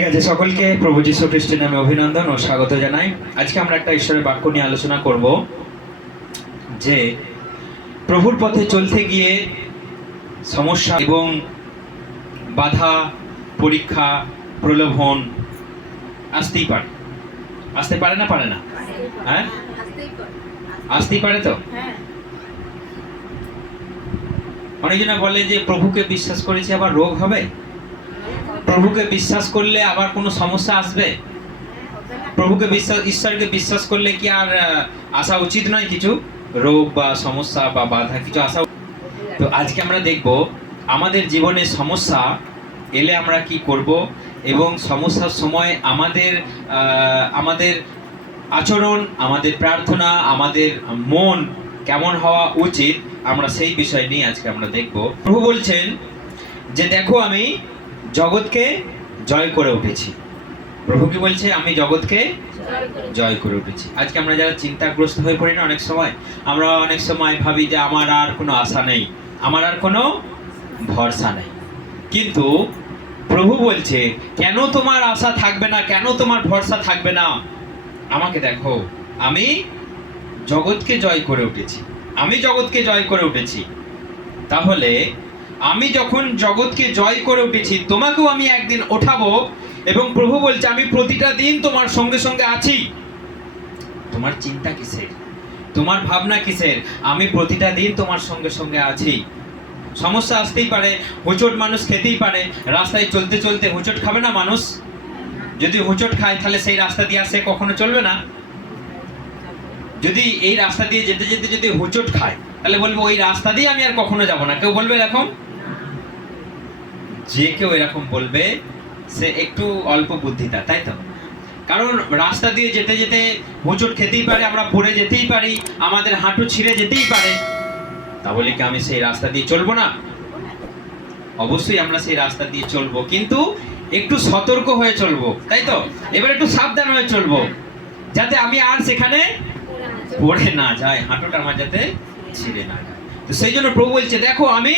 ঠিক আছে, সকলকে প্রভু যীশু খ্রিস্টের নামে অভিনন্দন ও স্বাগত জানাই। আজকে আমরা একটা ঈশ্বরের বাক্য নিয়ে আলোচনা করব যে প্রভুর পথে চলতে গিয়ে সমস্যা এবং বাধা, পরীক্ষা, প্রলোভন আসতেই পারে। আসতে পারে না? পারে না? হ্যাঁ, আসতেই পারে। তো অনেকজনে বলে যে প্রভুকে বিশ্বাস করেছি আবার রোগ হবে, প্রভুকে বিশ্বাস করলে আবার কোনো সমস্যা আসবে, প্রভুকে ঈশ্বরকে বিশ্বাস করলে কি আর আসা উচিত নয় কিছু রোগ বা সমস্যা বা বাধা কিছু আসা? তো আজকে আমরা দেখব আমাদের জীবনে সমস্যা এলে আমরা কি করব এবং সমস্যার সময় আমাদের আচরণ, আমাদের প্রার্থনা, আমাদের মন কেমন হওয়া উচিত, আমরা সেই বিষয় নিয়ে আজকে আমরা দেখব। প্রভু বলছেন যে দেখো আমি জগৎকে জয় করে উঠেছি। প্রভু কি বলছে? আমি জগৎকে জয় করে উঠেছি। আজকে আমরা যারা চিন্তাগ্রস্ত হয়ে পড়ি না, অনেক সময় ভাবি যে আমার আর কোনো আশা নেই, আমার আর কোনো ভরসা নেই। কিন্তু প্রভু বলছে কেন তোমার আশা থাকবে না, কেন তোমার ভরসা থাকবে না? আমাকে দেখো, আমি জগৎকে জয় করে উঠেছি, আমি জগৎকে জয় করে উঠেছি। তাহলে আমি যখন জগৎকে জয় করে উঠেছি, তোমাকেও আমি একদিন ওঠাবো। এবং প্রভু বলছে আমি প্রতিটা দিন তোমার সঙ্গে সঙ্গে আছি। তোমার চিন্তা কিসের? তোমার ভাবনা কিসের? আমি প্রতিটা দিন তোমার সঙ্গে সঙ্গে আছি। সমস্যা আসতেই পারে, হোঁচট মানুষ খেতেই পারে। রাস্তায় চলতে চলতে হোঁচট খাবে না মানুষ? যদি হোঁচট খায় তাহলে সেই রাস্তা দিয়ে আসে কখনো চলবে না। যদি এই রাস্তা দিয়ে যেতে যেতে যদি হোঁচট খায় তাহলে বলবো ওই রাস্তা দিয়ে আমি আর কখনো যাব না। কেউ বলবে এরকম? যে কেউ এরকম বলবে সে একটু অল্প বুদ্ধিতা, তাই তো? কারণ রাস্তা দিয়ে যেতে যেতে হোঁচট খেতেই পারে, আমরা পড়ে যেতেই পারি, আমাদের হাঁটু ছিঁড়ে যেতেই পারে। তা বলে কি আমি সেই রাস্তা দিয়ে চলবো না? অবশ্যই আমরা সেই রাস্তা দিয়ে চলবো, কিন্তু একটু সতর্ক হয়ে চলবো, তাই তো? এবার একটু সাবধান হয়ে চলবো, যাতে আমি আর সেখানে পড়ে না যাই, হাঁটুটা আমার যাতে ছিঁড়ে না যায়। তো সেই জন্য প্রভু বলছে দেখো আমি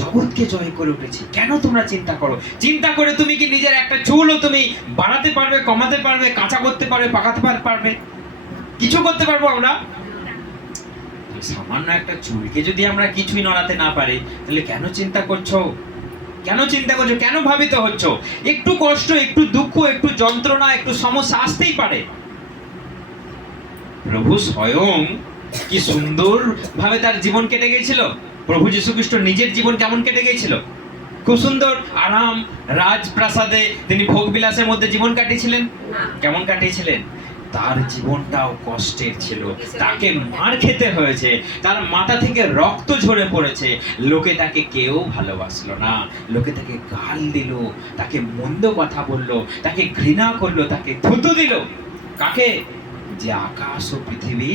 জগৎকে জয় করে উঠেছি। কেন তোমরা চিন্তা করো? চিন্তা করে তুমি কি নিজের একটা চুলও তুমি বাড়াতে পারবে, কমাতে পারবে, কাঁচা করতে পারবে, পাকাতে পারবে? কিছু করতে পারবো আমরা? সামান্য একটা চুলকে যদি আমরা কিছুই নড়াতে না পারি, তাহলে কেন চিন্তা করছো? কেন চিন্তা করছো? কেন ভাবিত হচ্ছ? একটু কষ্ট, একটু দুঃখ, একটু যন্ত্রণা, একটু সমস্যা আসতেই পারে। প্রভু স্বয়ং কি সুন্দর ভাবে তার জীবন কেটে গিয়েছিল। প্রভু যীশু খ্রিস্ট নিজের জীবন কেমন কেটে গিয়েছিল? খুব সুন্দর আরাম রাজপ্রাসাদে তিনি ভোগ বিলাসের মধ্যে জীবন কাটিয়েছিলেন। কেমন কাটিয়েছিলেন? তার জীবনটাও কষ্টের ছিল, তাকে মার খেতে হয়েছে, তার মাথা থেকে রক্ত ঝরে পড়েছে, লোকে তাকে কেউ ভালোবাসলো না, লোকে তাকে গাল দিল, তাকে মন্দ কথা বললো, তাকে ঘৃণা করলো, তাকে থুতু দিল। কাকে? যে আকাশ ও পৃথিবী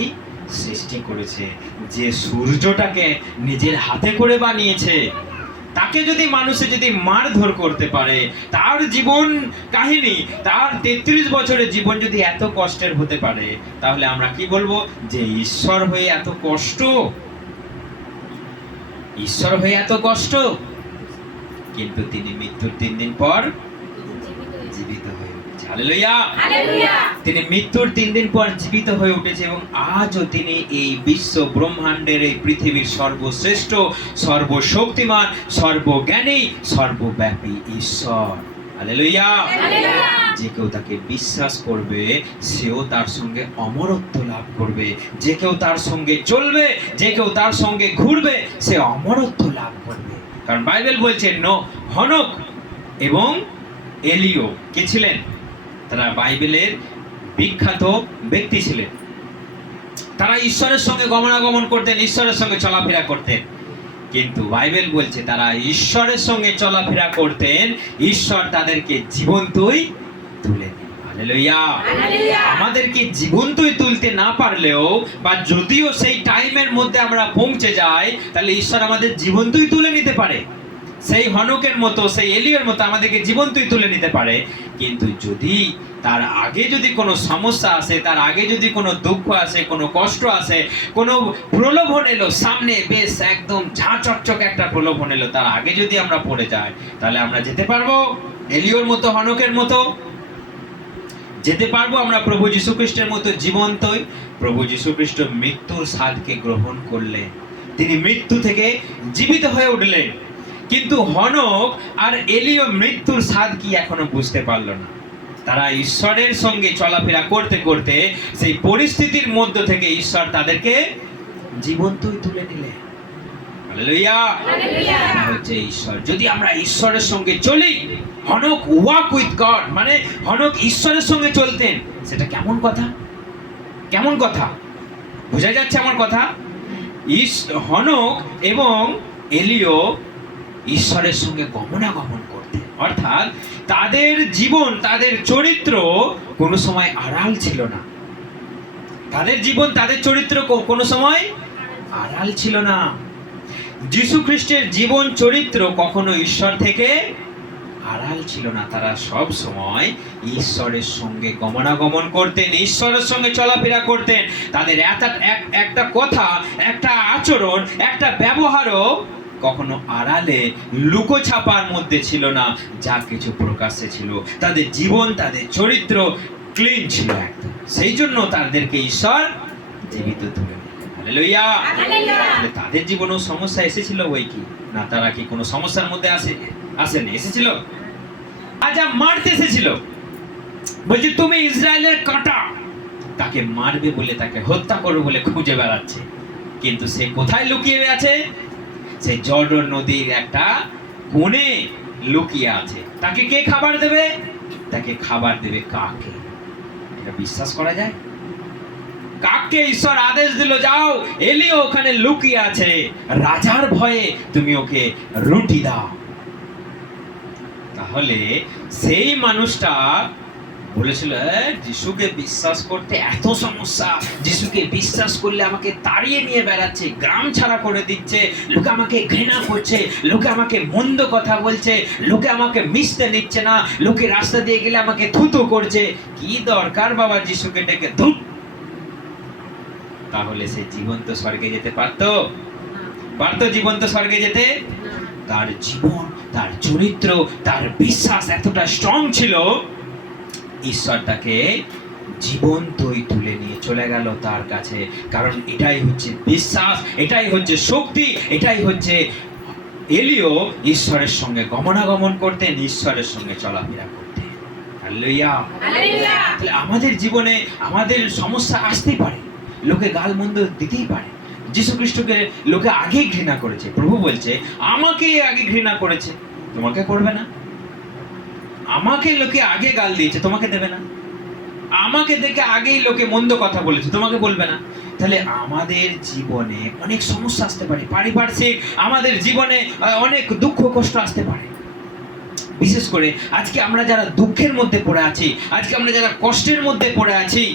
সৃষ্টি করেছে, যে সূর্যটাকে নিজের হাতে করে বানিয়েছে, তাকে যদি মানুষে যদি মারধর করতে পারে, তার জীবন কাহিনী, তার 33 বছরের জীবন যদি এত কষ্টের হতে পারে, তাহলে আমরা কি বলবো? যে ঈশ্বর হয়ে এত কষ্ট, ঈশ্বর হয়ে এত কষ্ট, কিন্তু তিনি মৃত্যুর 3 দিন পর জীবিত হয়ে উঠেছে। Hallelujah, hallelujah. তিনি মৃত্যুর 3 দিন পর জীবিত হয়ে উঠেছে এবং আজও তিনি এই বিশ্ব ব্রহ্মাণ্ডের, এই পৃথিবীর সর্বশ্রেষ্ঠ, সর্বশক্তিমান, সর্বজ্ঞানী, সর্বব্যাপী ঈশ্বর। Hallelujah, hallelujah. যে কেউ তাকে বিশ্বাস করবে সেও তার সঙ্গে অমরত্ব লাভ করবে। যে কেউ তার সঙ্গে চলবে, যে কেউ তার সঙ্গে ঘুরবে, সে অমরত্ব লাভ করবে। কারণ বাইবেল বলছে হনক এবং এলিও কে ছিলেন? তারা বাইবেলের বিখ্যাত ব্যক্তি ছিলেন। তারা ঈশ্বরের সঙ্গে গমনাগমন করতেন, ঈশ্বরের সঙ্গে চলাফেরা করতেন। কিন্তু বাইবেল বলছে তারা ঈশ্বরের সঙ্গে চলাফেরা করতেন, ঈশ্বর তাদেরকে জীবন্তই তুলে দিলেন। Hallelujah, hallelujah. আমাদেরকে জীবন্তই তুলতে না পারলেও, বা যদিও সেই টাইমের মধ্যে আমরা পৌঁছে যাই, তাহলে ঈশ্বর আমাদের জীবন্তই তুলে নিতে পারে। সেই হনকের মতো, সেই এলিয়ার মতো আমাদেরকে জীবন্তই তুলে নিতে পারে। কিন্তু যদি তার আগে যদি কোনো সমস্যা আসে, তার আগে যদি কোনো দুঃখ আসে, কোনো কষ্ট আসে, কোনো প্রলোভন এলো সামনে, বেশ একদম ঝাঁ চকচকে একটা প্রলোভন এলো, তার আগে যদি আমরা পড়ে যাই, তাহলে আমরা যেতে পারবো? এলিয়র মতো, হনকের মতো যেতে পারবো আমরা প্রভু যীশু খ্রিস্টের মতো জীবন্তই? প্রভু যীশু খ্রিস্ট মৃত্যুর স্বাদকে গ্রহণ করলেন, তিনি মৃত্যু থেকে জীবিত হয়ে উঠলেন। কিন্তু হনক আর এলিয় মৃত্যুর স্বাদ কি এখনো বুঝতে পারল না। তারা ঈশ্বরের সঙ্গে চলাফেরা করতে করতে সেই পরিস্থিতির মধ্য থেকে ঈশ্বর তাদেরকে জীবন্তই তুলে নিলেন। হালেলুয়া! এটা হচ্ছে ঈশ্বর। যদি আমরা ঈশ্বরের সঙ্গে চলি, হনক ওয়াক উইথ গড, মানে হনক ঈশ্বরের সঙ্গে চলতেন। সেটা কেমন কথা, কেমন কথা? বোঝা যাচ্ছে আমার কথা? হনক এবং এলিয় ঈশ্বরের সঙ্গে গমনাগমন করতেন, অর্থাৎ তাদের জীবন, তাদের চরিত্র কোনো সময় আড়াল ছিল না। তাদের জীবন, তাদের চরিত্র কোনো সময় আড়াল ছিল না। যীশু খ্রিস্টের জীবন চরিত্র কখনো ঈশ্বর থেকে আড়াল ছিল না। তারা সব সময় ঈশ্বরের সঙ্গে গমনাগমন করতেন, ঈশ্বরের সঙ্গে চলাফেরা করতেন। তাদের একটা কথা, একটা আচরণ, একটা ব্যবহারও কখনো আড়ালে লুকোছাপার মধ্যে ছিল না, যা কিছু প্রকাশ্যে ছিল। তাদের জীবন, তাদের চরিত্র ক্লিন ছিল একদম। সেই জন্য তাদেরকে ঈশ্বর জীবিত তুলে নিলেন। হালেলুয়া! তাদের জীবনেও সমস্যা এসেছিল বই কি না? তারা কি কোনো সমস্যার মধ্যে আসেনি? এসেছিল। আজ মারতে এসেছিল, বলছে তুমি ইসরায়েলের কাঁটা, তাকে মারবে বলে, তাকে হত্যা করবে বলে খুঁজে বেড়াচ্ছে। কিন্তু সে কোথায় লুকিয়ে আছে? সে জর্ডন নদীর একটা কোণে লুকিয়ে আছে। তাকে কে খাবার দেবে? তাকে খাবার দেবে কাকে? এটা বিশ্বাস করা যায়? কাককে ঈশ্বর আদেশ দিল, যাও, এলিও ওখানে লুকিয়ে আছে, রাজার ভয়ে তুমি ওকে রুটি দাও। তাহলে সেই মানুষটা বলেছিল, যিশুকে বিশ্বাস করতে এত সমস্যা, যিশুকে বিশ্বাস করলে আমাকে তাড়িয়ে নিয়ে বেড়াচ্ছে, গ্রাম ছাড়া করে দিচ্ছে, লোকে আমাকে ঘৃণা করছে, লোকে আমাকে মন্দ কথা বলছে, লোকে আমাকে মিশতে নিচ্ছে না, লোকে রাস্তা দিয়ে গেলে আমাকে থুতু করছে, কি দরকার বাবা যিশুকে ডেকে ধুত? তাহলে সে জীবন্ত স্বর্গে যেতে পারতো? জীবন্ত স্বর্গে যেতে? তার জীবন, তার চরিত্র, তার বিশ্বাস এতটা স্ট্রং ছিল, ঈশ্বর তাকে জীবন্তই তুলে নিয়ে চলে গেল তার কাছে। কারণ এটাই হচ্ছে বিশ্বাস, এটাই হচ্ছে শক্তি, এটাই হচ্ছে এলিও ঈশ্বরের সঙ্গে গমনাগমন করতেন, ঈশ্বরের সঙ্গে চলাফেরা করতেন। হালেলুয়া! তাহলে আমাদের জীবনে আমাদের সমস্যা আসতেই পারে, লোকে গালমন্দ দিতেই পারে। যীশু খ্রিস্টকে লোকে আগে ঘৃণা করেছে। প্রভু বলছে, আমাকে আগে ঘৃণা করেছে, তোমাকে করবে না। আমাকে লোকে আগে গাল দিয়েছে, তোমাকে দেবে না। আমাকে দেখে আগেই লোকে মন্দ কথা বলেছে, তোমাকে বলবে না। তাহলে আমাদের জীবনে অনেক সমস্যা আসতে পারে, পারিপার্শ্বিক আমাদের জীবনে অনেক দুঃখ কষ্ট আসতে পারে। বিশেষ করে আজকে আমরা যারা দুঃখের মধ্যে পড়ে আছি, আজকে আমরা যারা কষ্টের মধ্যে পড়ে আছি,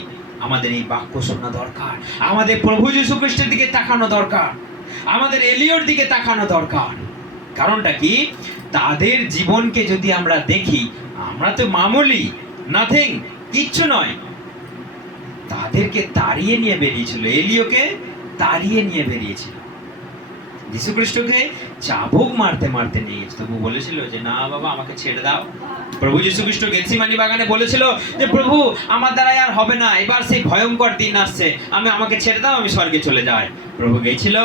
আমাদের এই বাক্য শোনা দরকার, আমাদের প্রভু যীশু খ্রিস্টের দিকে তাকানো দরকার, আমাদের এলিয়র দিকে তাকানো দরকার। কারণটা কি? তাদের জীবনকে যদি আমরা দেখি, আমরা তো মামুলি, নাথিং, কিচ্ছু নয়। তাদেরকে তাড়িয়ে নিয়ে বেরিয়েছিল, এলিয়কে তাড়িয়ে নিয়ে বেরিয়েছিল, যীশু খ্রিস্টকে চাবুক মারতে মারতে নিয়ে গেছে। তবু বলেছিল যে না বাবা, আমাকে ছেড়ে দাও। প্রভু যীশু খ্রিস্ট গেতসিমানি বাগানে বলেছিল যে প্রভু, আমার দ্বারাই আর হবে না, এবার সেই ভয়ঙ্কর দিন আসছে, আমাকে ছেড়ে দাও, আমি স্বর্গে চলে যাই। প্রভু গেছিল,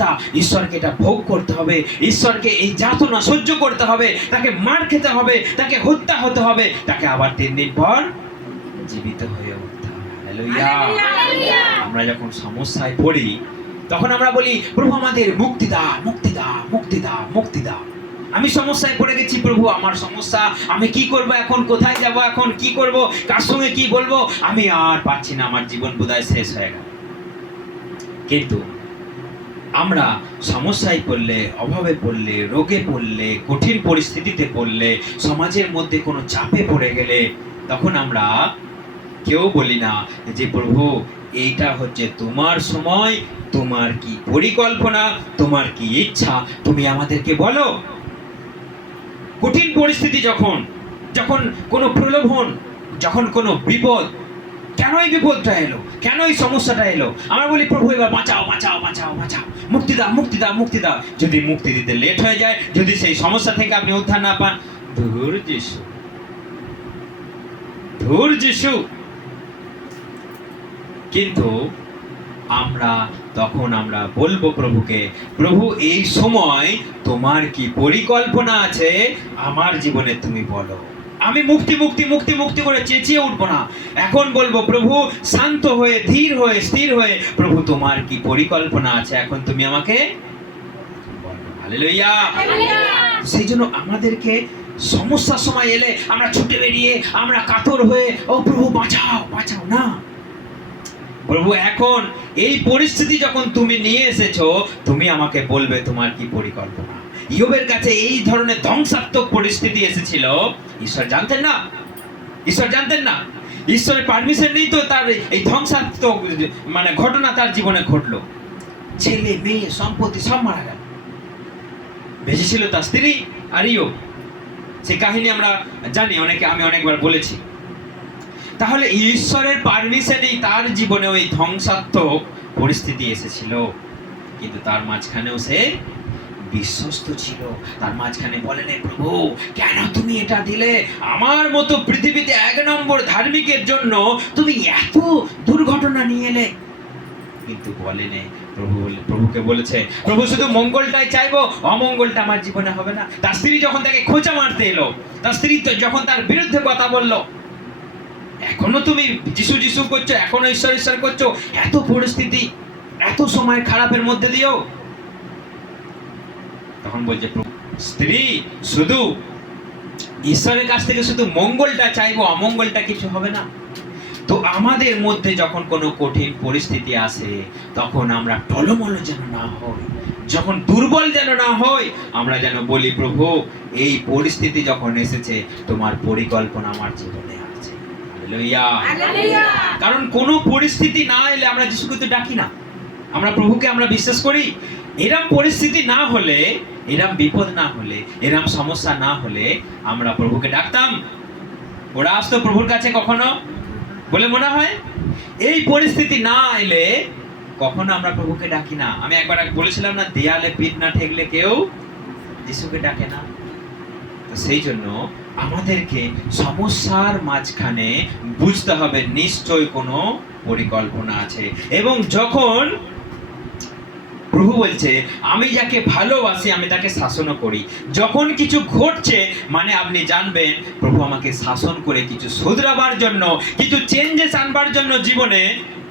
তা ঈশ্বরকে এটা ভোগ করতে হবে, ঈশ্বরকে এই যাতনা সহ্য করতে হবে, তাকে মার খেতে হবে, তাকে হত্যা হতে হবে, তাকে আবার 3 দিন পর জীবিত হয়ে উঠতে হবে। হালেলুয়া! আমরা যখন সমস্যায় পড়ি, তখন আমরা বলি, প্রভু আমাদের মুক্তি দাও, মুক্তি দাও, মুক্তি দাও, মুক্তি দাও। আমি সমস্যায় পড়ে গেছি প্রভু, আমার সমস্যা, আমি কি করব এখন, কোথায় যাব এখন, কি করব, কার সঙ্গে কি বলবো, আমি আর পাচ্ছি না, আমার জীবন বোধহয় শেষ হয়ে গেল। কিন্তু আমরা সমস্যায় পড়লে, অভাবে পড়লে, রোগে পড়লে, কঠিন পরিস্থিতিতে পড়লে, সমাজের মধ্যে কোনো চাপে পড়ে গেলে, তখন আমরা কেউ বলি না যে প্রভু, এইটা হচ্ছে তোমার সময়, তোমার কি পরিকল্পনা, তোমার কি ইচ্ছা, তুমি আমাদেরকে বলো। কঠিন পরিস্থিতি যখন কোনো প্রলোভন, যখন কোনো বিপদ, কেন এই বিপদটা এলো, কেন এই সমস্যাটা এলো, আমরা বলি প্রভু এবার বাঁচাও, বাঁচাও, বাঁচাও, বাঁচাও, মুক্তি দাও, মুক্তি দাও, মুক্তি দাও। যদি মুক্তি দিতে লেট হয়ে যায়, যদি সেই সমস্যা থেকে আপনি উদ্ধার না পান, দূর যিশু, ধুর যিশু। কিন্তু তখন আমরা বলবো প্রভুকে, প্রভু এই সময় তোমার কি পরিকল্পনা আছে আমার জীবনে তুমি বলো। আমি মুক্তি মুক্তি মুক্তি মুক্তি করে চেঁচিয়ে উঠবো না, এখন বলবো প্রভু শান্ত হয়ে ধীর হয়ে স্থির হয়ে, প্রভু তোমার কি পরিকল্পনা আছে এখন তুমি আমাকে বলো। হালেলুয়া। সেই জন্য আমাদেরকে সমস্যার সময় এলে আমরা ছুটে বেরিয়ে আমরা কাতর হয়ে ও প্রভু বাঁচাও বাঁচাও না। প্রভু এখন এই পরিস্থিতি যখন তুমি নিয়ে এসেছো, তুমি আমাকে বলবে তোমার কি পরিকল্পনা। ইয়োবের কাছে এই ধরনের ধ্বংসাত্মক পরিস্থিতি এসেছিল, ঈশ্বর জানতেন না? ঈশ্বর জানতেন না? ঈশ্বরের পারমিশন নেই তো তার এই ধ্বংসাত্মক ঘটনা তার জীবনে ঘটলো। ছেলে মেয়ে সম্পত্তি সব মারা গেল, বেঁচে ছিল তার স্ত্রী আর ইয়োব। সেই কাহিনী আমরা জানি, আমি অনেকবার বলেছি। তাহলে ঈশ্বরের পারমিশনেই তার জীবনে ওই ধ্বংসাত্মক পরিস্থিতি এসেছিল, কিন্তু তার মাঝখানেও সে বিশ্বস্ত ছিল। তার মাঝখানে বলেন, প্রভু কেন তুমি এটা দিলে? আমার মতো পৃথিবীতে 1 নম্বর ধার্মিকের জন্য তুমি এত দুর্ঘটনা নিয়ে এলে। কিন্তু বলেনে, প্রভুকে বলেছে, প্রভু শুধু মঙ্গলটাই চাইবো, অমঙ্গলটা আমার জীবনে হবে না। তার স্ত্রী যখন তাকে খোঁচা মারতে এলো, তার স্ত্রী যখন তার বিরুদ্ধে কথা বললো, এখনো তুমি যিশু যিশু করছো, এখনো ঈশ্বর ঈশ্বর করছো, এত পরিস্থিতি এত সময় খারাপের মধ্যে দিও। তখন বলছে, স্ত্রী শুধু ঈশ্বরের কাছ থেকে শুধু মঙ্গলটা চাইবো, অমঙ্গলটা কিছু হবে না। তো আমাদের মধ্যে যখন কোনো কঠিন পরিস্থিতি আসে, তখন আমরা টলমল যেন না হই, যখন দুর্বল যেন না হই, আমরা যেন বলি, প্রভু এই পরিস্থিতি যখন এসেছে তোমার পরিকল্পনা আমার জীবনে আছে। হালেলুয়া। কারণ কোনো পরিস্থিতি না এলে আমরা যিশুকে তো ডাকি না, আমরা প্রভুকে আমরা বিশ্বাস করি। এরম পরিস্থিতি না হলে, এরম বিপদ না হলে, এরম সমস্যা না হলে আমরা প্রভুকে ডাকতাম? ওরা আসতো প্রভুর কাছে কখনো বলে মনে হয়? এই পরিস্থিতি না এলে কখনো আমরা প্রভুকে ডাকি না। আমি একবার বলেছিলাম না, দেয়ালে পিঠ না ঠেকলে কেউ যিশুকে ডাকে না। তো সেই জন্য আমাদেরকে সমস্যার মাঝখানে বুঝতে হবে নিশ্চয় কোনো পরিকল্পনা আছে। এবং যখন প্রভু বলছে, আমি যাকে ভালোবাসি আমি তাকে শাসনও করি, যখন কিছু ঘটছে আপনি জানবেন প্রভু আমাকে শাসন করে কিছু শুধরাবার জন্য, কিছু চেঞ্জেস আনবার জন্য জীবনে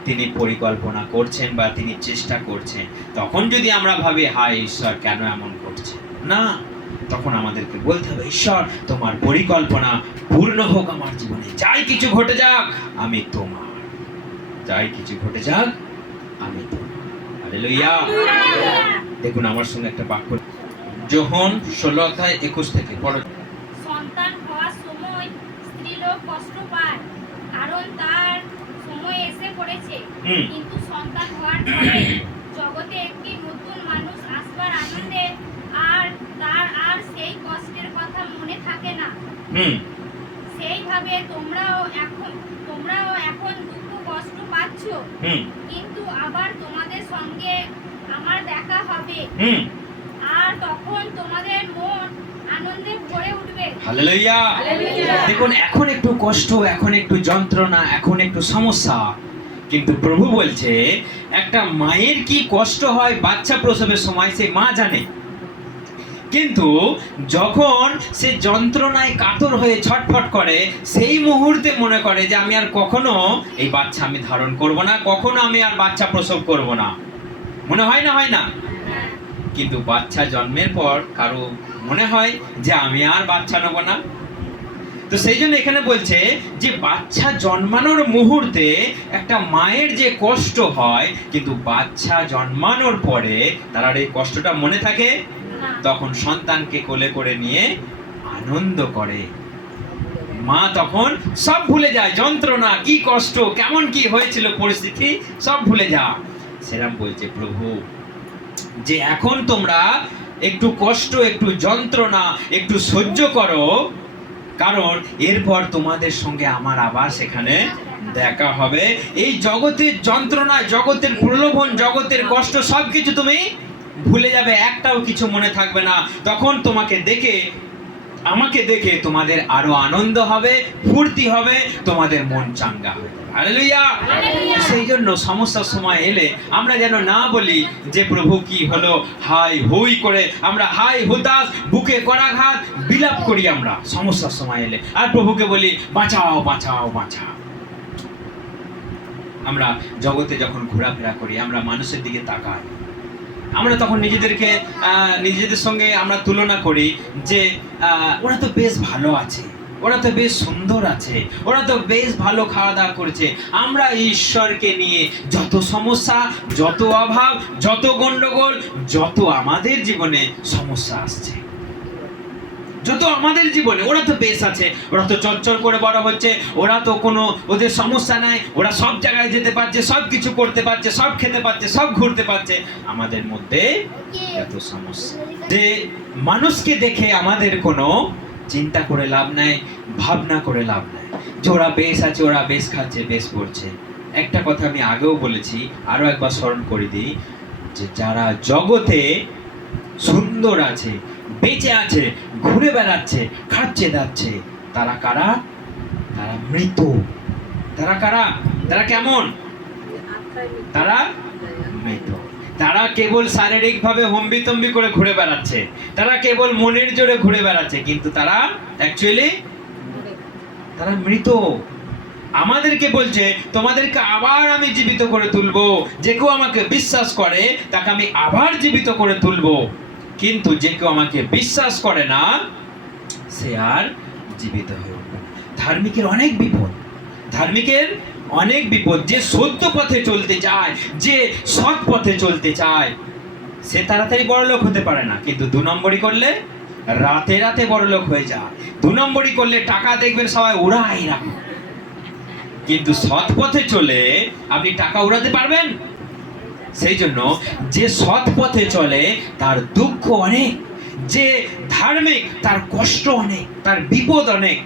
তিনি পরিকল্পনা করছেন বা তিনি চেষ্টা করছেন। তখন যদি আমরা ভাবি, হায় ঈশ্বর কেন এমন করছে না, তখন আমাদেরকে বলতে হবে, ঈশ্বর তোমার পরিকল্পনা পূর্ণ হোক আমার জীবনে, যাই কিছু ঘটে যাক আমি তোমার, যাই কিছু ঘটে যাক আমি তোমার। হালেলুয়া। দেখুন আমার সঙ্গে একটা বাক্য, যোহন 16:21 থেকে পড়ো। সন্তান হওয়ার সময় স্ত্রীলোক কষ্ট পায়, কারণ তার সময় এসে পড়েছে। কিন্তু সন্তান হওয়ার পরে জগতে একটি নতুন মানুষ আসবার আনন্দে তার আর সেই কষ্টের কথা মনে থাকে না। সেইভাবে তোমরাও এখন দুঃখ কষ্ট পাচ্ছ, কিন্তু আবার তোমাদের সঙ্গে আমার দেখা হবে, আর তখন তোমাদের মন আনন্দে ভরে উঠবে। হালেলুয়া। দেখুন এখন একটু কষ্ট, এখন একটু যন্ত্রণা, এখন একটু সমস্যা, কিন্তু প্রভু বলছে একটা মায়ের কি কষ্ট হয় বাচ্চা প্রসবের সময় সে মা জানে। কিন্তু যখন সে যন্ত্রণায় কাতর হয়ে ছটফট করে, সেই মুহূর্তে মনে করে যে আমি আর কখনো এই বাচ্চা আমি ধারণ করব না, কখনো আমি আর বাচ্চা প্রসব করব না। মনে হয় না? হয় না? কিন্তু বাচ্চা জন্মের পর কারো মনে হয় যে আমি আর বাচ্চা নেব না? তো সেই জন্য এখানে বলছে যে বাচ্চা জন্মানোর মুহূর্তে একটা মায়ের যে কষ্ট হয়, কিন্তু বাচ্চা জন্মানোর পরে তার আর এই কষ্টটা মনে থাকে? তখন সন্তানকে কোলে করে নিয়ে আনন্দ করে মা, তখন সব ভুলে যায়, যন্ত্রণা কি কষ্ট কেমন কি হয়েছিল পরিস্থিতি সব ভুলে যা। সেরকম বলছে প্রভু যে এখন তোমরা একটু কষ্ট, একটু যন্ত্রণা একটু সহ্য করো, কারণ এরপর তোমাদের সঙ্গে আমার আবার সেখানে দেখা হবে। এই জগতের যন্ত্রণা, জগতের প্রলোভন, জগতের কষ্ট সবকিছু তুমি ভুলে যাবে, একটাও কিছু মনে থাকবে না। তখন তোমাকে দেখে আমাকে দেখে তোমাদের আরো আনন্দ হবে, ফুর্তি হবে, তোমাদের মন চাঙ্গা হবে। হালেলুয়া। সেই জন্য সমস্যার সময় এলে আমরা যেন না বলি যে প্রভু কি হলো, হাই হুই করে আমরা হাই হুতাশ বুকে করাঘাত বিলাপ করি আমরা সমস্যার সময় এলে, আর প্রভুকে বলি বাঁচাও বাঁচাও বাঁচাও। আমরা জগতে যখন ঘোরাফেরা করি, আমরা মানুষের দিকে তাকাই, আমরা তখন নিজেদের সঙ্গে আমরা তুলনা করি যে ওরা তো বেশ ভালো আছে, ওরা তো বেশ সুন্দর আছে, ওরা তো বেশ ভালো খাওয়া দাওয়া করেছে। আমরা ঈশ্বরকে নিয়ে যত সমস্যা, যত অভাব, যত গন্ডগোল, যত আমাদের জীবনে সমস্যা আসছে, যত আমাদের জীবনে, ওরা তো বেশ আছে, ওরা তো চচ্চর করে বড় হচ্ছে, ওরা তো কোনো ওদের সমস্যা নাই, ওরা সব জায়গায় যেতে পারছে, সব কিছু করতে পারছে, সব খেতে পারছে, সব ঘুরতে পারছে। আমাদের মধ্যে এত সমস্যা যে মানুষকে দেখে আমাদের কোনো চিন্তা করে লাভ নাই, ভাবনা করে লাভ নাই যে ওরা বেশ আছে, ওরা বেশ খাচ্ছে, বেশ পড়ছে। একটা কথা আমি আগেও বলেছি, আরো একবার স্মরণ করে দিই, যে যারা জগতে সুন্দর আছে, বেঁচে আছে, ঘুরে বেড়াচ্ছে, খাচ্ছে যাচ্ছে, তারা কারা? তারা মৃত। তারা কারা? তারা কেমন? তারা মৃত। তারা কেবল শারীরিক ভাবে হম্বিতম্বি করে ঘুরে বেড়াচ্ছে, তারা কেবল মনের জোরে ঘুরে বেড়াচ্ছে, কিন্তু তারা অ্যাকচুয়ালি তারা মৃত। আমাদেরকে বলছে তোমাদেরকে আবার আমি জীবিত করে তুলবো, যে কেউ আমাকে বিশ্বাস করে তাকে আমি আবার জীবিত করে তুলবো। কিন্তু যে কেউ আমাকে বিশ্বাস করে না, সে আর জীবিত হয়ে উঠবে না। ধার্মিকের অনেক বিপদ, ধার্মিকের অনেক বিপদ। যে সত্য পথে চলতে চায়, যে সৎ পথে চলতে চায়, সে তাড়াতাড়ি বড়লোক হতে পারে না, কিন্তু 2 নম্বরই করলে রাতে রাতে বড়লোক হয়ে যায়। 2 নম্বরই করলে টাকা দেখবেন সবাই উড়াই রাখে, কিন্তু সৎ পথে চলে আপনি টাকা উড়াতে পারবেন? সেই জন্য যে সৎ পথে চলে তার দুঃখ অনেক, যে ধার্মিক তার কষ্ট অনেক, তার বিপদ অনেক।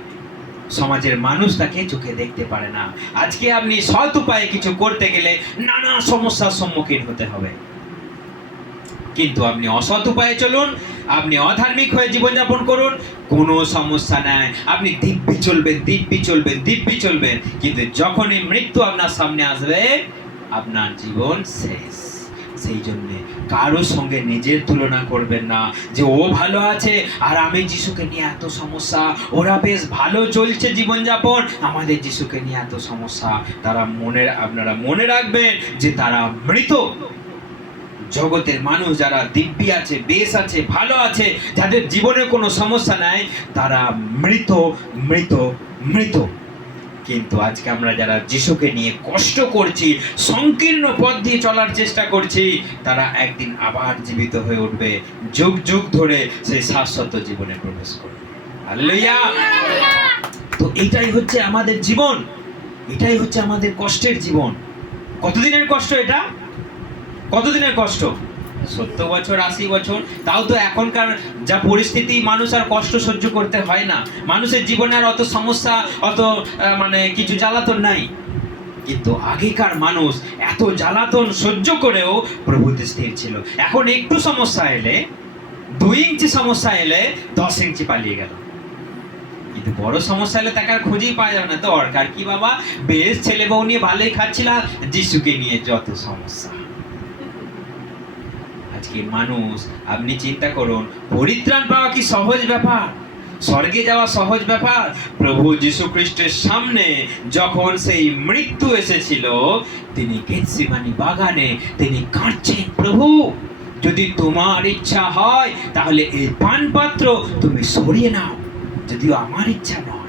সমাজের মানুষ তাকে চোখে দেখতে পারে না। আজকে আপনি সৎ উপায়ে কিছু করতে গেলে নানা সমস্যার সম্মুখীন হতে হবে, কিন্তু আপনি অসৎ উপায়ে চলুন, আপনি অধার্মিক হয়ে জীবনযাপন করুন, কোনো সমস্যা নাই। আপনি দিব্যি চলবেন, দিব্যি চলবেন, দিব্যি চলবেন, কিন্তু যখনই মৃত্যু আপনার সামনে আসবে, আপনার জীবন শেষ। সেই জন্য কারো সঙ্গে নিজের তুলনা করবেন না যে ও ভালো আছে আর আমি যিশুকে নিয়ে এত সমস্যা, ওরা বেশ ভালো চলছে জীবনযাপন, আমাদের যিশুকে নিয়ে এত সমস্যা। আপনারা মনে রাখবেন যে তারা মৃত। জগতের মানুষ যারা দিব্যি আছে, বেশ আছে, ভালো আছে, যাদের জীবনে কোনো সমস্যা নাই, তারা মৃত মৃত মৃত। কিন্তু আজকে আমরা যারা যিশুকে নিয়ে কষ্ট করছি, সংকীর্ণ পথ দিয়ে চলার চেষ্টা করছি, তারা একদিন আবার জীবিত হয়ে উঠবে, যুগ যুগ ধরে সেই শাশ্বত জীবনে প্রবেশ করবে। হালেলুয়া। তো এটাই হচ্ছে আমাদের জীবন, এটাই হচ্ছে আমাদের কষ্টের জীবন। কতদিনের কষ্ট এটা? কতদিনের কষ্ট? 70 বছর, 80 বছর। তাও তো এখনকার যা পরিস্থিতি, মানুষ আর কষ্ট সহ্য করতে হয় না, মানুষের জীবনে আর অত সমস্যা, অত কিছু জ্বালাতন নাই। কিন্তু আগেকার মানুষ এত জ্বালাতন সহ্য করেও প্রভুতে স্থির ছিল। এখন একটু সমস্যা এলে, 2 ইঞ্চি সমস্যা এলে 10 ইঞ্চি পালিয়ে গেল, কিন্তু বড় সমস্যা এলে তাকে আর খুঁজেই পাওয়া যাবে না। তো দরকার কি বাবা, বেশ ছেলে বউ নিয়ে ভালোই খাচ্ছিলাম, যিশুকে নিয়ে যত সমস্যা। আজকে মানুষ, আপনি চিন্তা করুন, পরিত্রাণ পাওয়া কি সহজ ব্যাপার? স্বর্গে যাওয়া সহজ ব্যাপার? প্রভু যীশু খ্রিস্টের সামনে যখন সেই মৃত্যু এসেছিল, তিনি গেতসেমানি বাগানে তিনি কাঁদছেন, প্রভু যদি তোমার ইচ্ছা হয় তাহলে এই পানপাত্র তুমি সরিয়ে নাও, যদিও আমার ইচ্ছা নয়।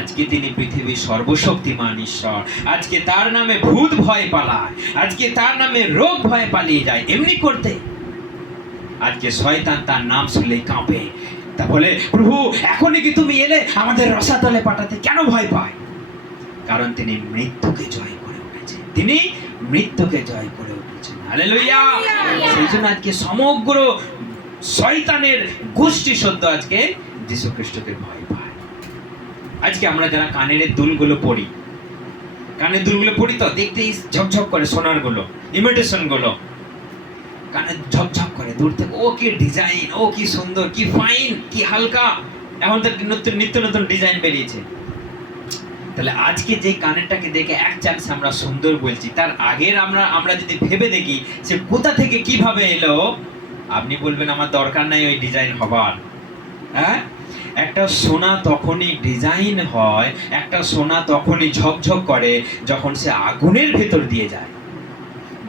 আজকে তিনি পৃথিবীর সর্বশক্তিমান ঈশ্বর। আজকে তার নামে ভূত ভয় পালায়, আজকে তার নামে রোগ ভয় পালিয়ে যায় এমনি করতে। আজকে শয়তান তার নাম শুনলেই কাঁপে, তা বলে প্রভু এখনই কি তুমি এলে আমাদের রসাতলে পাঠাতে? কেন ভয় পায়? কারণ তিনি মৃত্যুকে জয় করে উঠেছেন, তিনি মৃত্যুকে জয় করে উঠেছেন। হালেলুয়া। সেই জন্য আজকে সমগ্র শয়তানের গোষ্ঠী সদ্য আজকে যীশু খ্রিস্টকে ভয় পায়। আজকে আমরা যারা কানের দুলগুলো পরি, কানের দুলগুলো পরি তো দেখতে ঝকঝক করে, সোনার গুলো, ইমিটেশন গুলো, কানে ঝকঝক করে দূর থেকে, ও কি ডিজাইন, ও কি সুন্দর, কি ফাইন, কি হালকা। এখন তো নিত্য নতুন ডিজাইন বেরিয়েছে। তাহলে আজকে যে কানেরটাকে দেখে এক চান্স আমরা সুন্দর বলছি, তার আগের আমরা যদি ভেবে দেখি যে কোথা থেকে কিভাবে এলো, আপনি বলবেন আমার দরকার নাই ওই ডিজাইন হবার। হ্যাঁ, একটা সোনা তখনই ডিজাইন হয়, একটা সোনা তখনই ঝকঝক করে যখন সে আগুনের ভেতর দিয়ে যায়।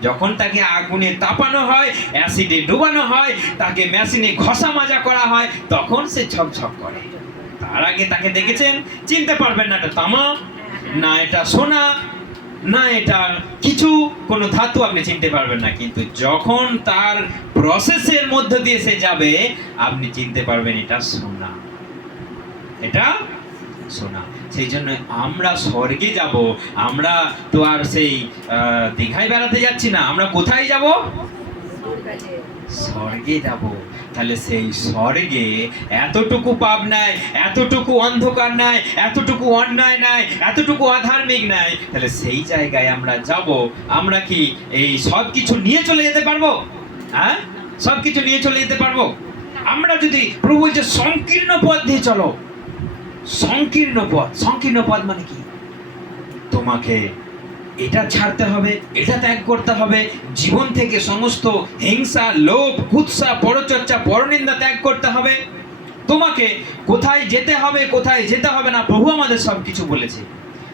যখন তাকে আগুনে তাপানো হয়, অ্যাসিডে ডুবানো হয়, তাকে মেশিনে ঘষা মাজা করা হয়, তখন সে ঝকঝক করে। তার আগে তাকে দেখেছেন, চিনতে পারবেন না এটা তামা, না এটা সোনা, না এটা কিছু কোনো ধাতু, আপনি চিনতে পারবেন না। কিন্তু যখন তার প্রসেসের মধ্য দিয়ে সে যাবে, আপনি চিনতে পারবেন এটা সোনা, এটা সোনা। সেই জন্য আমরা স্বর্গে যাব। আমরা তো আর সেই দীঘায় বেড়াতে যাচ্ছি না, আমরা কোথায় যাব? স্বর্গে যাব। তাহলে সেই স্বর্গে এতটুকু পাপ নাই, এতটুকু অন্ধকার নাই, এতটুকু অন্যায় নাই, এতটুকু অধার্মিক নাই। তাহলে সেই জায়গায় আমরা যাব। আমরা কি এই সব কিছু নিয়ে চলে যেতে পারবো? হ্যাঁ, সব কিছু নিয়ে চলে যেতে পারবো? আমরা যদি, প্রভু বলছে সংকীর্ণ পথ দিয়ে চলো। সংকীর্ণ পথ, সংকীর্ণ পথ মানে কি? তোমাকে এটা ছাড়তে হবে, এটা ত্যাগ করতে হবে, জীবন থেকে সমস্ত হিংসা, লোভ, কুৎসা, পরচর্চা, পরনিন্দা ত্যাগ করতে হবে। তোমাকে কোথায় যেতে হবে, কোথায় যেতে হবে না, প্রভু আমাদের সবকিছু বলেছে।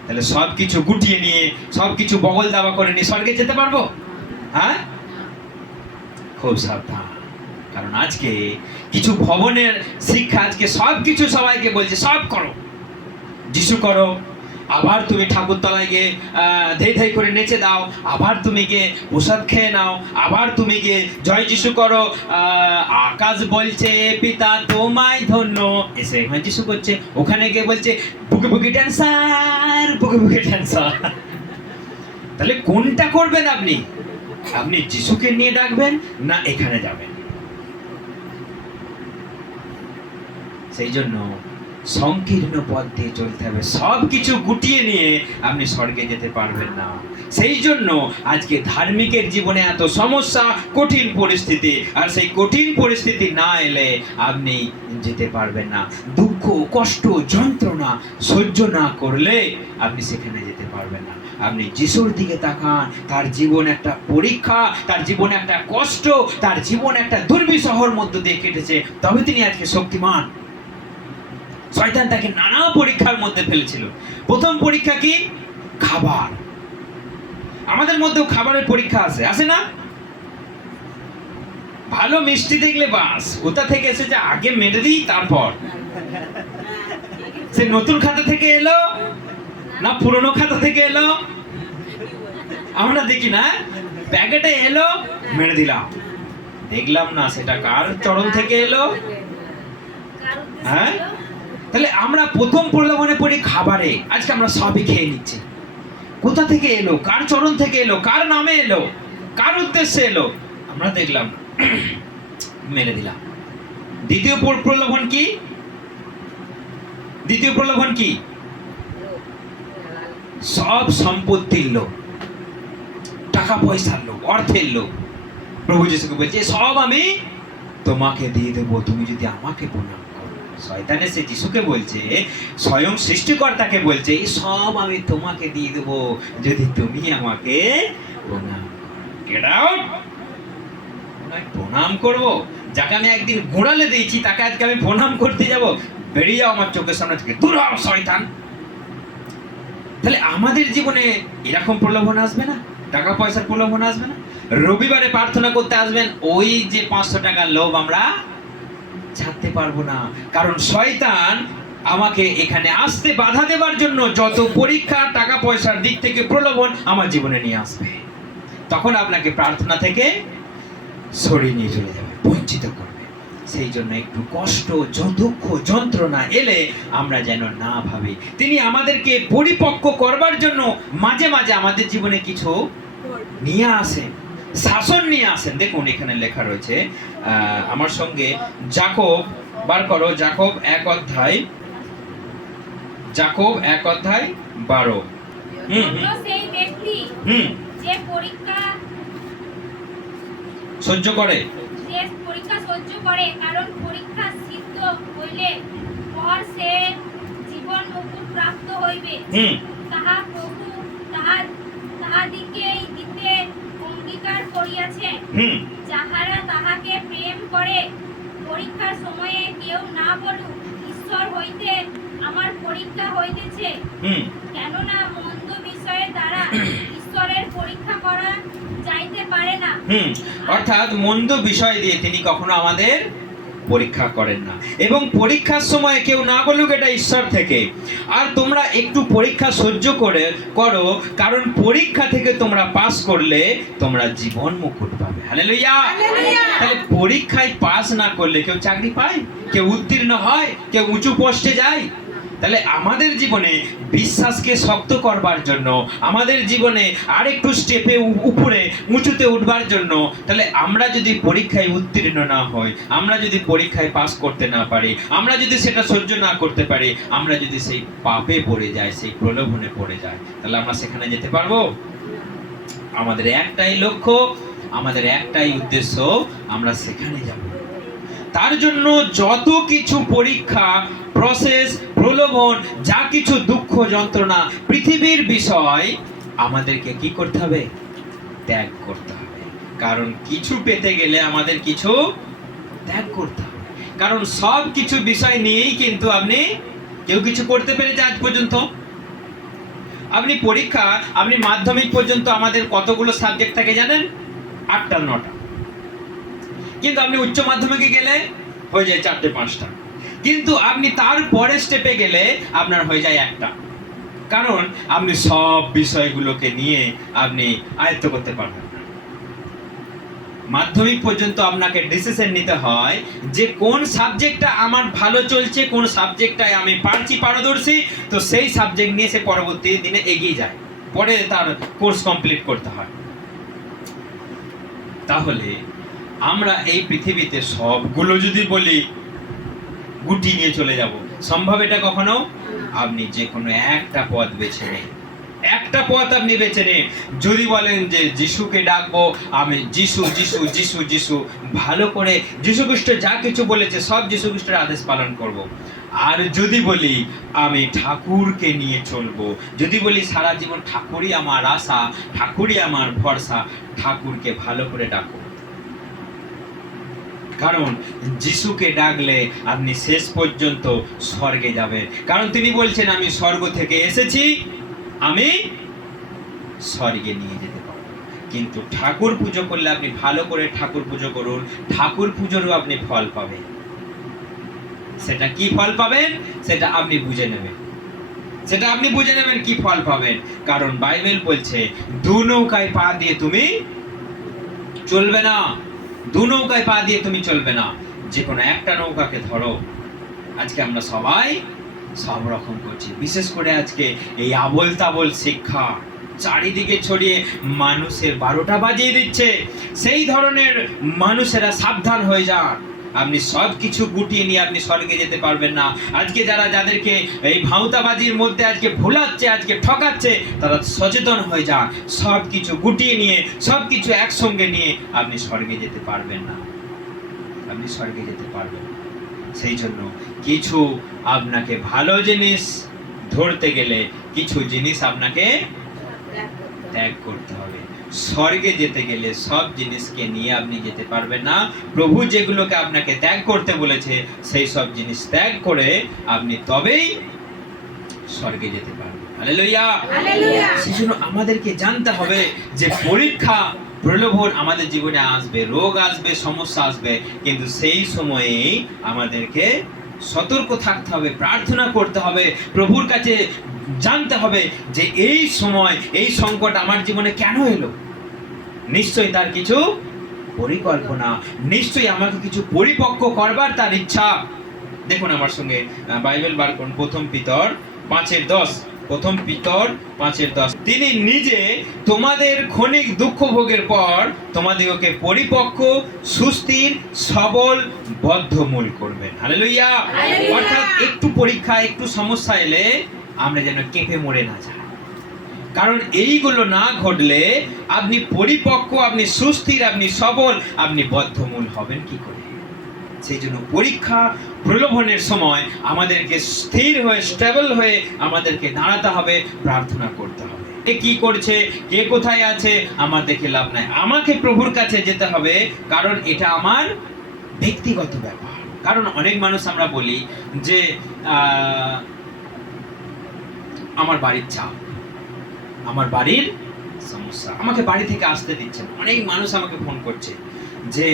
তাহলে সবকিছু গুটিয়ে নিয়ে, সবকিছু বগল দাবা করে নিয়ে স্বর্গে যেতে পারবো? হ্যাঁ, খুব সাবধান। কারণ আজকে কিছু ভবনের শিক্ষা আজকে সবকিছু সবাইকে বলছে সব করো, যিশু করো, আবার তুমি ঠাকুরতলায় গিয়ে ধেই ধেই করে নেচে দাও, আবার তুমি গিয়ে প্রসাদ খেয়ে নাও, আবার তুমি গিয়ে জয় যিশু করো, আকাশ বলছে পিতা তোমায় ধন্য, এসে এখানে যিশু করছে, ওখানে গিয়ে বলছে বুকে বুকে ড্যান্সার, বুকে বুকে ড্যান্সার। তাহলে কোনটা করবেন আপনি? আপনি যিশুকে নিয়ে ডাকবেন না এখানে যাবেন? সেই জন্য সংকীর্ণ পথ দিয়ে চলতে হবে। সব কিছু গুটিয়ে নিয়ে আপনি স্বর্গে যেতে পারবেন না। সেই জন্য আজকে ধার্মিকের জীবনে এত সমস্যা, কঠিন পরিস্থিতি, আর সেই কঠিন পরিস্থিতি না এলে আপনি যেতে পারবেন না। দুঃখ, কষ্ট, যন্ত্রণা সহ্য না করলে আপনি সেখানে যেতে পারবেন না। আপনি যিশুর দিকে তাকান, তার জীবন একটা পরীক্ষা, তার জীবন একটা কষ্ট, তার জীবন একটা দুর্বিষহর মধ্য দিয়ে কেটেছে, তবে তিনি আজকে শক্তিমান। শয়তান তাকে নানা পরীক্ষার মধ্যে ফেলেছিল। প্রথম পরীক্ষা কি? খাবার। আমাদের মধ্যেও খাবারের পরীক্ষা আসে না? ভালো মিষ্টি দেখলে বাস, কোথা থেকে এসেছে আগে মেরে দিই, তারপর সে নতুন খাতা থেকে এলো না পুরনো খাতা থেকে এলো, আমরা দেখি না, প্যাকেটে এলো মেরে দিলাম, দেখলাম না সেটা কার চরণ থেকে এলো। হ্যাঁ, তাহলে আমরা প্রথম প্রলোভনে পড়ি খাবারে। আজকে আমরা সবই খেয়ে নিচ্ছি। কোথা থেকে এলো, কার চরণ থেকে এলো, কার নামে এলো, কার উদ্দেশ্যে এলো, আমরা দেখলাম, মেরে দিলাম। দ্বিতীয় প্রলোভন কি? দ্বিতীয় প্রলোভন কি? সব সম্পত্তির লোভ, টাকা পয়সার লোভ, অর্থের লোভ। প্রভু যিশুকে বলছে সব আমি তোমাকে দিয়ে দেবো তুমি যদি আমাকে প্রণাম করো। শয়তান এসে যিশুকে বলছে, স্বয়ং সৃষ্টিকর্তাকে বলছে এই সব আমি তোমাকে দিয়ে দেবো যদি তুমি আমাকে প্রণাম করো। Get out! প্রণাম করবো? যাকে আমি একদিন গোড়ালে দিয়েছি তাকে আজকে আমি প্রণাম করতে যাব? বেরিয়ে যাও আমার চোখের সামনে থেকে, দূর হও শয়তান। তাহলে আমাদের জীবনে এরকম প্রলোভন আসবে না? টাকা পয়সার প্রলোভন আসবে না? রবিবারে প্রার্থনা করতে আসবেন, ওই যে 500 টাকার লোভ আমরা ছাড়তে পারবো না। কারণ শয়তান আমাকে এখানে আসতে বাধা দেবার জন্য যত পরীক্ষা, টাকা পয়সার দিক থেকে প্রলোভন আমার জীবনে নিয়ে আসবে, তখন আপনাকে প্রার্থনা থেকে সরিয়ে নিয়ে চলে যাবে, বঞ্চিত করবে। সেই জন্য একটু কষ্ট, দুঃখ, যন্ত্রণা এলে আমরা যেন না ভাবি। তিনি আমাদেরকে পরিপক্ক করবার জন্য মাঝে মাঝে আমাদের জীবনে কিছু নিয়ে আসেন, শাসন নিয়ে আসেন। দেখুন এখানে লেখা রয়েছে, আমার সঙ্গে যাকব বার করো, যাকব 1:12। সেই ব্যক্তি যে পরীক্ষা সহ্য করে। যে পরীক্ষা সহ্য করে, কারণ পরীক্ষা সিদ্ধ হইলে পর সে জীবন মুকুট প্রাপ্ত হইবে। তাহা প্রভু তাহাদিকে দিতে অঙ্গীকার করিয়াছেন। যাহারা তাহাকে প্রেম করে পরীক্ষার সময়ে কেউ না বলুক, ঈশ্বর হইতে আমার পরীক্ষা হইতেছে। কেননা মন্দ বিষয়ের দ্বারা ঈশ্বরের পরীক্ষা করা যাইতে পারে না। অর্থাৎ মন্দ বিষয় দিয়ে তিনি কখনো আমাদের পরীক্ষা করেন না, এবং পরীক্ষার সময় কেউ না বলুক এটা ঈশ্বর থেকে। আর তোমরা একটু পরীক্ষা সহ্য করো, কারণ পরীক্ষা থেকে তোমরা পাস করলে তোমরা জীবন মুকুট পাবে। হালেলুয়া। তাহলে পরীক্ষায় পাস না করলে কেউ চাকরি পায়, কেউ উত্তীর্ণ হয়, কেউ উঁচু পোস্টে যায়? তাহলে আমাদের জীবনে বিশ্বাসকে শক্ত করবার জন্য, আমাদের জীবনে আরেকটু স্টেপে উপরে উঁচুতে উঠবার জন্য, তাহলে আমরা যদি পরীক্ষায় উত্তীর্ণ না হই, আমরা যদি পরীক্ষায় পাস করতে না পারি, আমরা যদি সেটা সহ্য না করতে পারি, আমরা যদি সেই পাপে পড়ে যাই, সেই প্রলোভনে পড়ে যাই, তাহলে আমরা সেখানে যেতে পারবো? আমাদের একটাই লক্ষ্য, আমাদের একটাই উদ্দেশ্য, আমরা সেখানে যাব। তার জন্য যত কিছু পরীক্ষা, প্রসেস, প্রলোভন, যা কিছু দুঃখ যন্ত্রণা, পৃথিবীর বিষয়, আমাদেরকে কি করতে হবে? ত্যাগ করতে হবে। কারণ কিছু পেতে গেলে আমাদের কিছু ত্যাগ করতে হবে। কারণ সব কিছু বিষয় নিয়েই কিন্তু আপনি কেউ কিছু করতে পেরেছে আজ পর্যন্ত। আপনি পরীক্ষা, আপনি মাধ্যমিক পর্যন্ত আমাদের কতগুলো সাবজেক্ট থাকে জানেন? 8টা 9টা। কিন্তু আপনি উচ্চ মাধ্যমিকে গেলে হয়ে যায় 4টে 5টা। কিন্তু আপনি তার পরের স্টেপে গেলে আপনার হয়ে যায় 1টা। কারণ আপনি সব বিষয়গুলোকে নিয়ে আপনি আয়ত্ত করতে পারবেন না। মাধ্যমিক পর্যন্ত আপনাকে ডিসিশন নিতে হয় যে কোন সাবজেক্টটা আমার ভালো চলছে, কোন সাবজেক্টটায় আমি পারদর্শী, তো সেই সাবজেক্ট নিয়ে সে পরবর্তী দিনে এগিয়ে যায়, পরে তার কোর্স কমপ্লিট করতে হয়। তাহলে আমরা এই পৃথিবীতে সবগুলো যদি বলি গুটিয়ে নিয়ে চলে যাব, সম্ভব এটা কখনো? আপনি যে কোনো একটা পথ বেছে নিন, একটা পথ আপনি বেছে নিন। যদি বলেন যে যিশুকে ডাকবো, আমি যিশু যিশু যিশু যিশু, ভালো করে যিশু খ্রিস্ট যা কিছু বলেছে সব যিশু খ্রিস্টের আদেশ পালন করব। আর যদি বলি আমি ঠাকুরকে নিয়ে চলবো, যদি বলি সারা জীবন ঠাকুরই আমার আশা, ঠাকুরই আমার ভরসা, ঠাকুরকে ভালো করে ডাকো। কারণ যিশুকে ডাকলে আপনি শেষ পর্যন্ত স্বর্গে যাবেন। কারণ তিনি বলছেন আমি স্বর্গ থেকে এসেছি, আমি স্বর্গে নিয়ে যেতে পারবো। কিন্তু ঠাকুর পুজো করলে আপনি ভালো করে ঠাকুর পুজো করুন, ঠাকুর পুজোরও আপনি ফল পাবেন। সেটা কি ফল পাবেন সেটা আপনি বুঝে নেবেন, সেটা আপনি বুঝে নেবেন কি ফল পাবেন। কারণ বাইবেল বলছে দু নৌকায় পা দিয়ে তুমি চলবে না, দু নৌকায় পা দিয়ে তুমি চলবে না, যে কোনো একটা নৌকাকে ধরো। আজকে আমরা সবাই সব রকম করছি, বিশেষ করে আজকে এই আবোল তাবোল শিক্ষা চারিদিকে ছড়িয়ে মানুষের 12টা বাজিয়ে দিচ্ছে। সেই ধরনের মানুষেরা সাবধান হয়ে যান। আপনি সব কিছু গুটিয়ে নিয়ে আপনি স্বর্গে যেতে পারবেন না। আজকে যাদেরকে এই ভাউতাবাজির মধ্যে আজকে ভুলাচ্ছে, আজকে ঠকাচ্ছে, তারা সচেতন হয়ে যান। সব কিছু গুটিয়ে নিয়ে, সব কিছু একসঙ্গে নিয়ে আপনি স্বর্গে যেতে পারবেন না, আপনি স্বর্গে যেতে পারবেন না। সেই জন্য কিছু আপনাকে ভালো জিনিস ধরতে গেলে কিছু জিনিস আপনাকে ত্যাগ করতে হবে। স্বর্গে যেতে গেলে সব জিনিসকে নিয়ে আপনি যেতে পারবেন না। প্রভু যেগুলোকে আপনাকে ত্যাগ করতে বলেছে সেই সব জিনিস ত্যাগ করে আপনি তবেই স্বর্গে যেতে পারবেন। Hallelujah, hallelujah. সেজন্য আমাদেরকে জানতে হবে যে পরীক্ষা, প্রলোভন আমাদের জীবনে আসবে, রোগ আসবে, সমস্যা আসবে, কিন্তু সেই সময়েই আমাদেরকে সতর্ক থাকতে হবে, প্রার্থনা করতে হবে, প্রভুর কাছে জানতে হবে যে এই সময়, এই সংকট আমার জীবনে কেন এলো। নিশ্চয়ই তার কিছু পরিকল্পনা, নিশ্চয়ই আমাকে কিছু পরিপক্ক করবার তার ইচ্ছা। দেখুন আমার সঙ্গে বাইবেল বার করুন, প্রথম পিতর 5:10। প্রথম পিতর 5:10। তিনি নিজে তোমাদের ক্ষণিক দুঃখ ভোগের পর তোমাদেরকে পরিপক্ক, সুস্থির, সবল, বদ্ধমূল করবেন। হালেলুয়া। অর্থাৎ একটু পরীক্ষা, একটু সমস্যা এলে আমরা যেন কেঁপে মরে না যাই, কারণ এইগুলো না ঘটলে আপনি পরিপক্ক, আপনি সুস্থির, আপনি সবল, আপনি বদ্ধমূল হবেন কি করে? সেই জন্য পরীক্ষা প্রলোভনের সময় আমাদেরকে স্থির হয়ে, স্টেবল হয়ে আমাদেরকে দাঁড়াতে হবে, প্রার্থনা করতে হবে। কে কি করছে, কে কোথায় আছে আমার দেখে লাভ নাই, আমাকে প্রভুর কাছে যেতে হবে, কারণ এটা আমার ব্যক্তিগত ব্যাপার। কারণ অনেক মানুষ আমরা বলি যে আমার বাড়ির চাপ, আমার বাড়ির সমস্যা, আমাকে বাড়ি থেকে আসতে দিচ্ছেন। অনেক মানুষ আমাকে ফোন করছে যে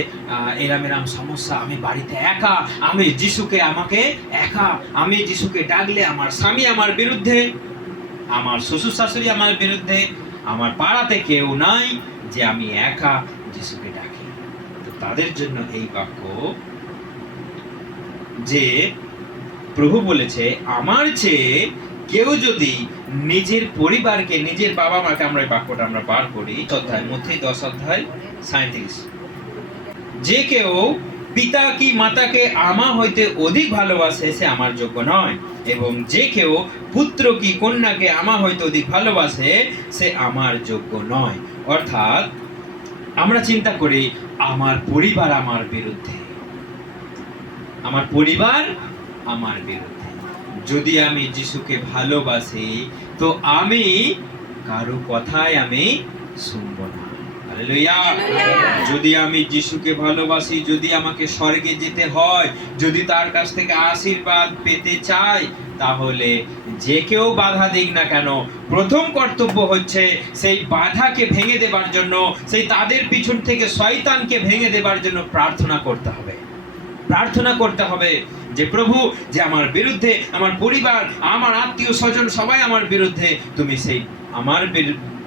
এরম এরম সমস্যা, আমি বাড়িতে একা, আমি যিশুকে, আমাকে একা, আমি যিশুকে ডাকলে আমার স্বামী আমার বিরুদ্ধে, আমার শ্বশুর শাশুড়ি আমার বিরুদ্ধে, আমার পাড়াতে কেউ নাই, যে আমি একা যিশুকে ডাকি। তো তাদের জন্য এই বাক্য যে প্রভু বলেছে, আমার চেয়ে কেউ যদি নিজের পরিবারকে, নিজের বাবা মাকে, আমরা এই বাক্যটা আমরা পার করি অধ্যায় মধ্যে 10 অধ্যায় 37, যে কেউ পিতা কি মাতাকে আমা হইতে অধিক ভালোবাসে সে আমার যোগ্য নয়, এবং যে কেউ পুত্র কি কন্যাকে আমা হইতে অধিক ভালোবাসে সে আমার যোগ্য নয়। অর্থাৎ আমরা চিন্তা করি আমার পরিবার আমার বিরুদ্ধে, আমার পরিবার আমার বিরুদ্ধে। যদি আমি যিশুকে ভালোবাসি তো আমি কারো কথায় আমি শুনবো না। হালেলুয়া। যদি আমি যিশুকে ভালোবাসি, যদি আমাকে স্বর্গে যেতে হয়, যদি তার কাছ থেকে আশীর্বাদ পেতে চাই, তাহলে যে কেউ বাধা দিক না কেন, প্রথম কর্তব্য হচ্ছে সেই বাধাকে ভেঙে দেবার জন্য, সেই তাদের পিছন থেকে শয়তানকে ভেঙে দেবার জন্য প্রার্থনা করতে হবে। প্রার্থনা করতে হবে যে প্রভু, যে আমার বিরুদ্ধে, আমার পরিবার, আমার আত্মীয় স্বজন সবাই আমার বিরুদ্ধে, তুমি সেই আমার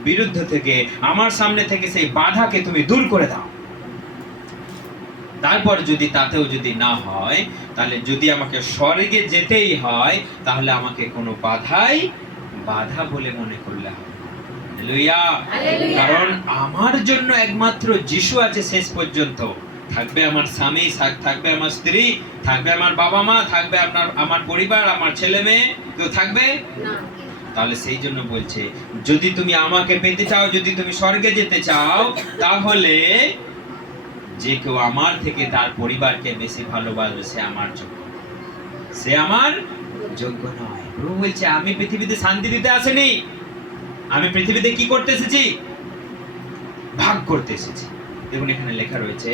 বিরুদ্ধে থেকে, আমার সামনে থেকে সেই বাধাকে তুমি দূর করে দাও। তারপর যদি তাতেও যদি না হয়, তাহলে যদি আমাকে স্বর্গে যেতেই হয়, তাহলে আমাকে কোনো বাধাই বাধা বলে মনে করলে হবে। হালেলুয়া। কারণ আমার জন্য একমাত্র যিশু আছে শেষ পর্যন্ত। থাকবে আমার স্বামী, থাকবে আমার স্ত্রী, থাকবে আমার বাবা মা, থাকবে আমার পরিবার, আমার ছেলে মেয়ে, কেউ থাকবে না। তাহলে সেই জন্য বলছে, যদি তুমি আমাকে পেতে চাও, যদি তুমি স্বর্গে যেতে চাও, তাহলে যে কেউ আমার থেকে তার পরিবারকে বেশি ভালোবাসবে সে আমার যোগ্য, সে আমার যোগ্য নয়। প্রভু বলছে, আমি পৃথিবীতে শান্তি দিতে আসিনি, আমি পৃথিবীতে কি করতে এসেছি? ভাগ করতে এসেছি। দেখুন এখানে লেখা রয়েছে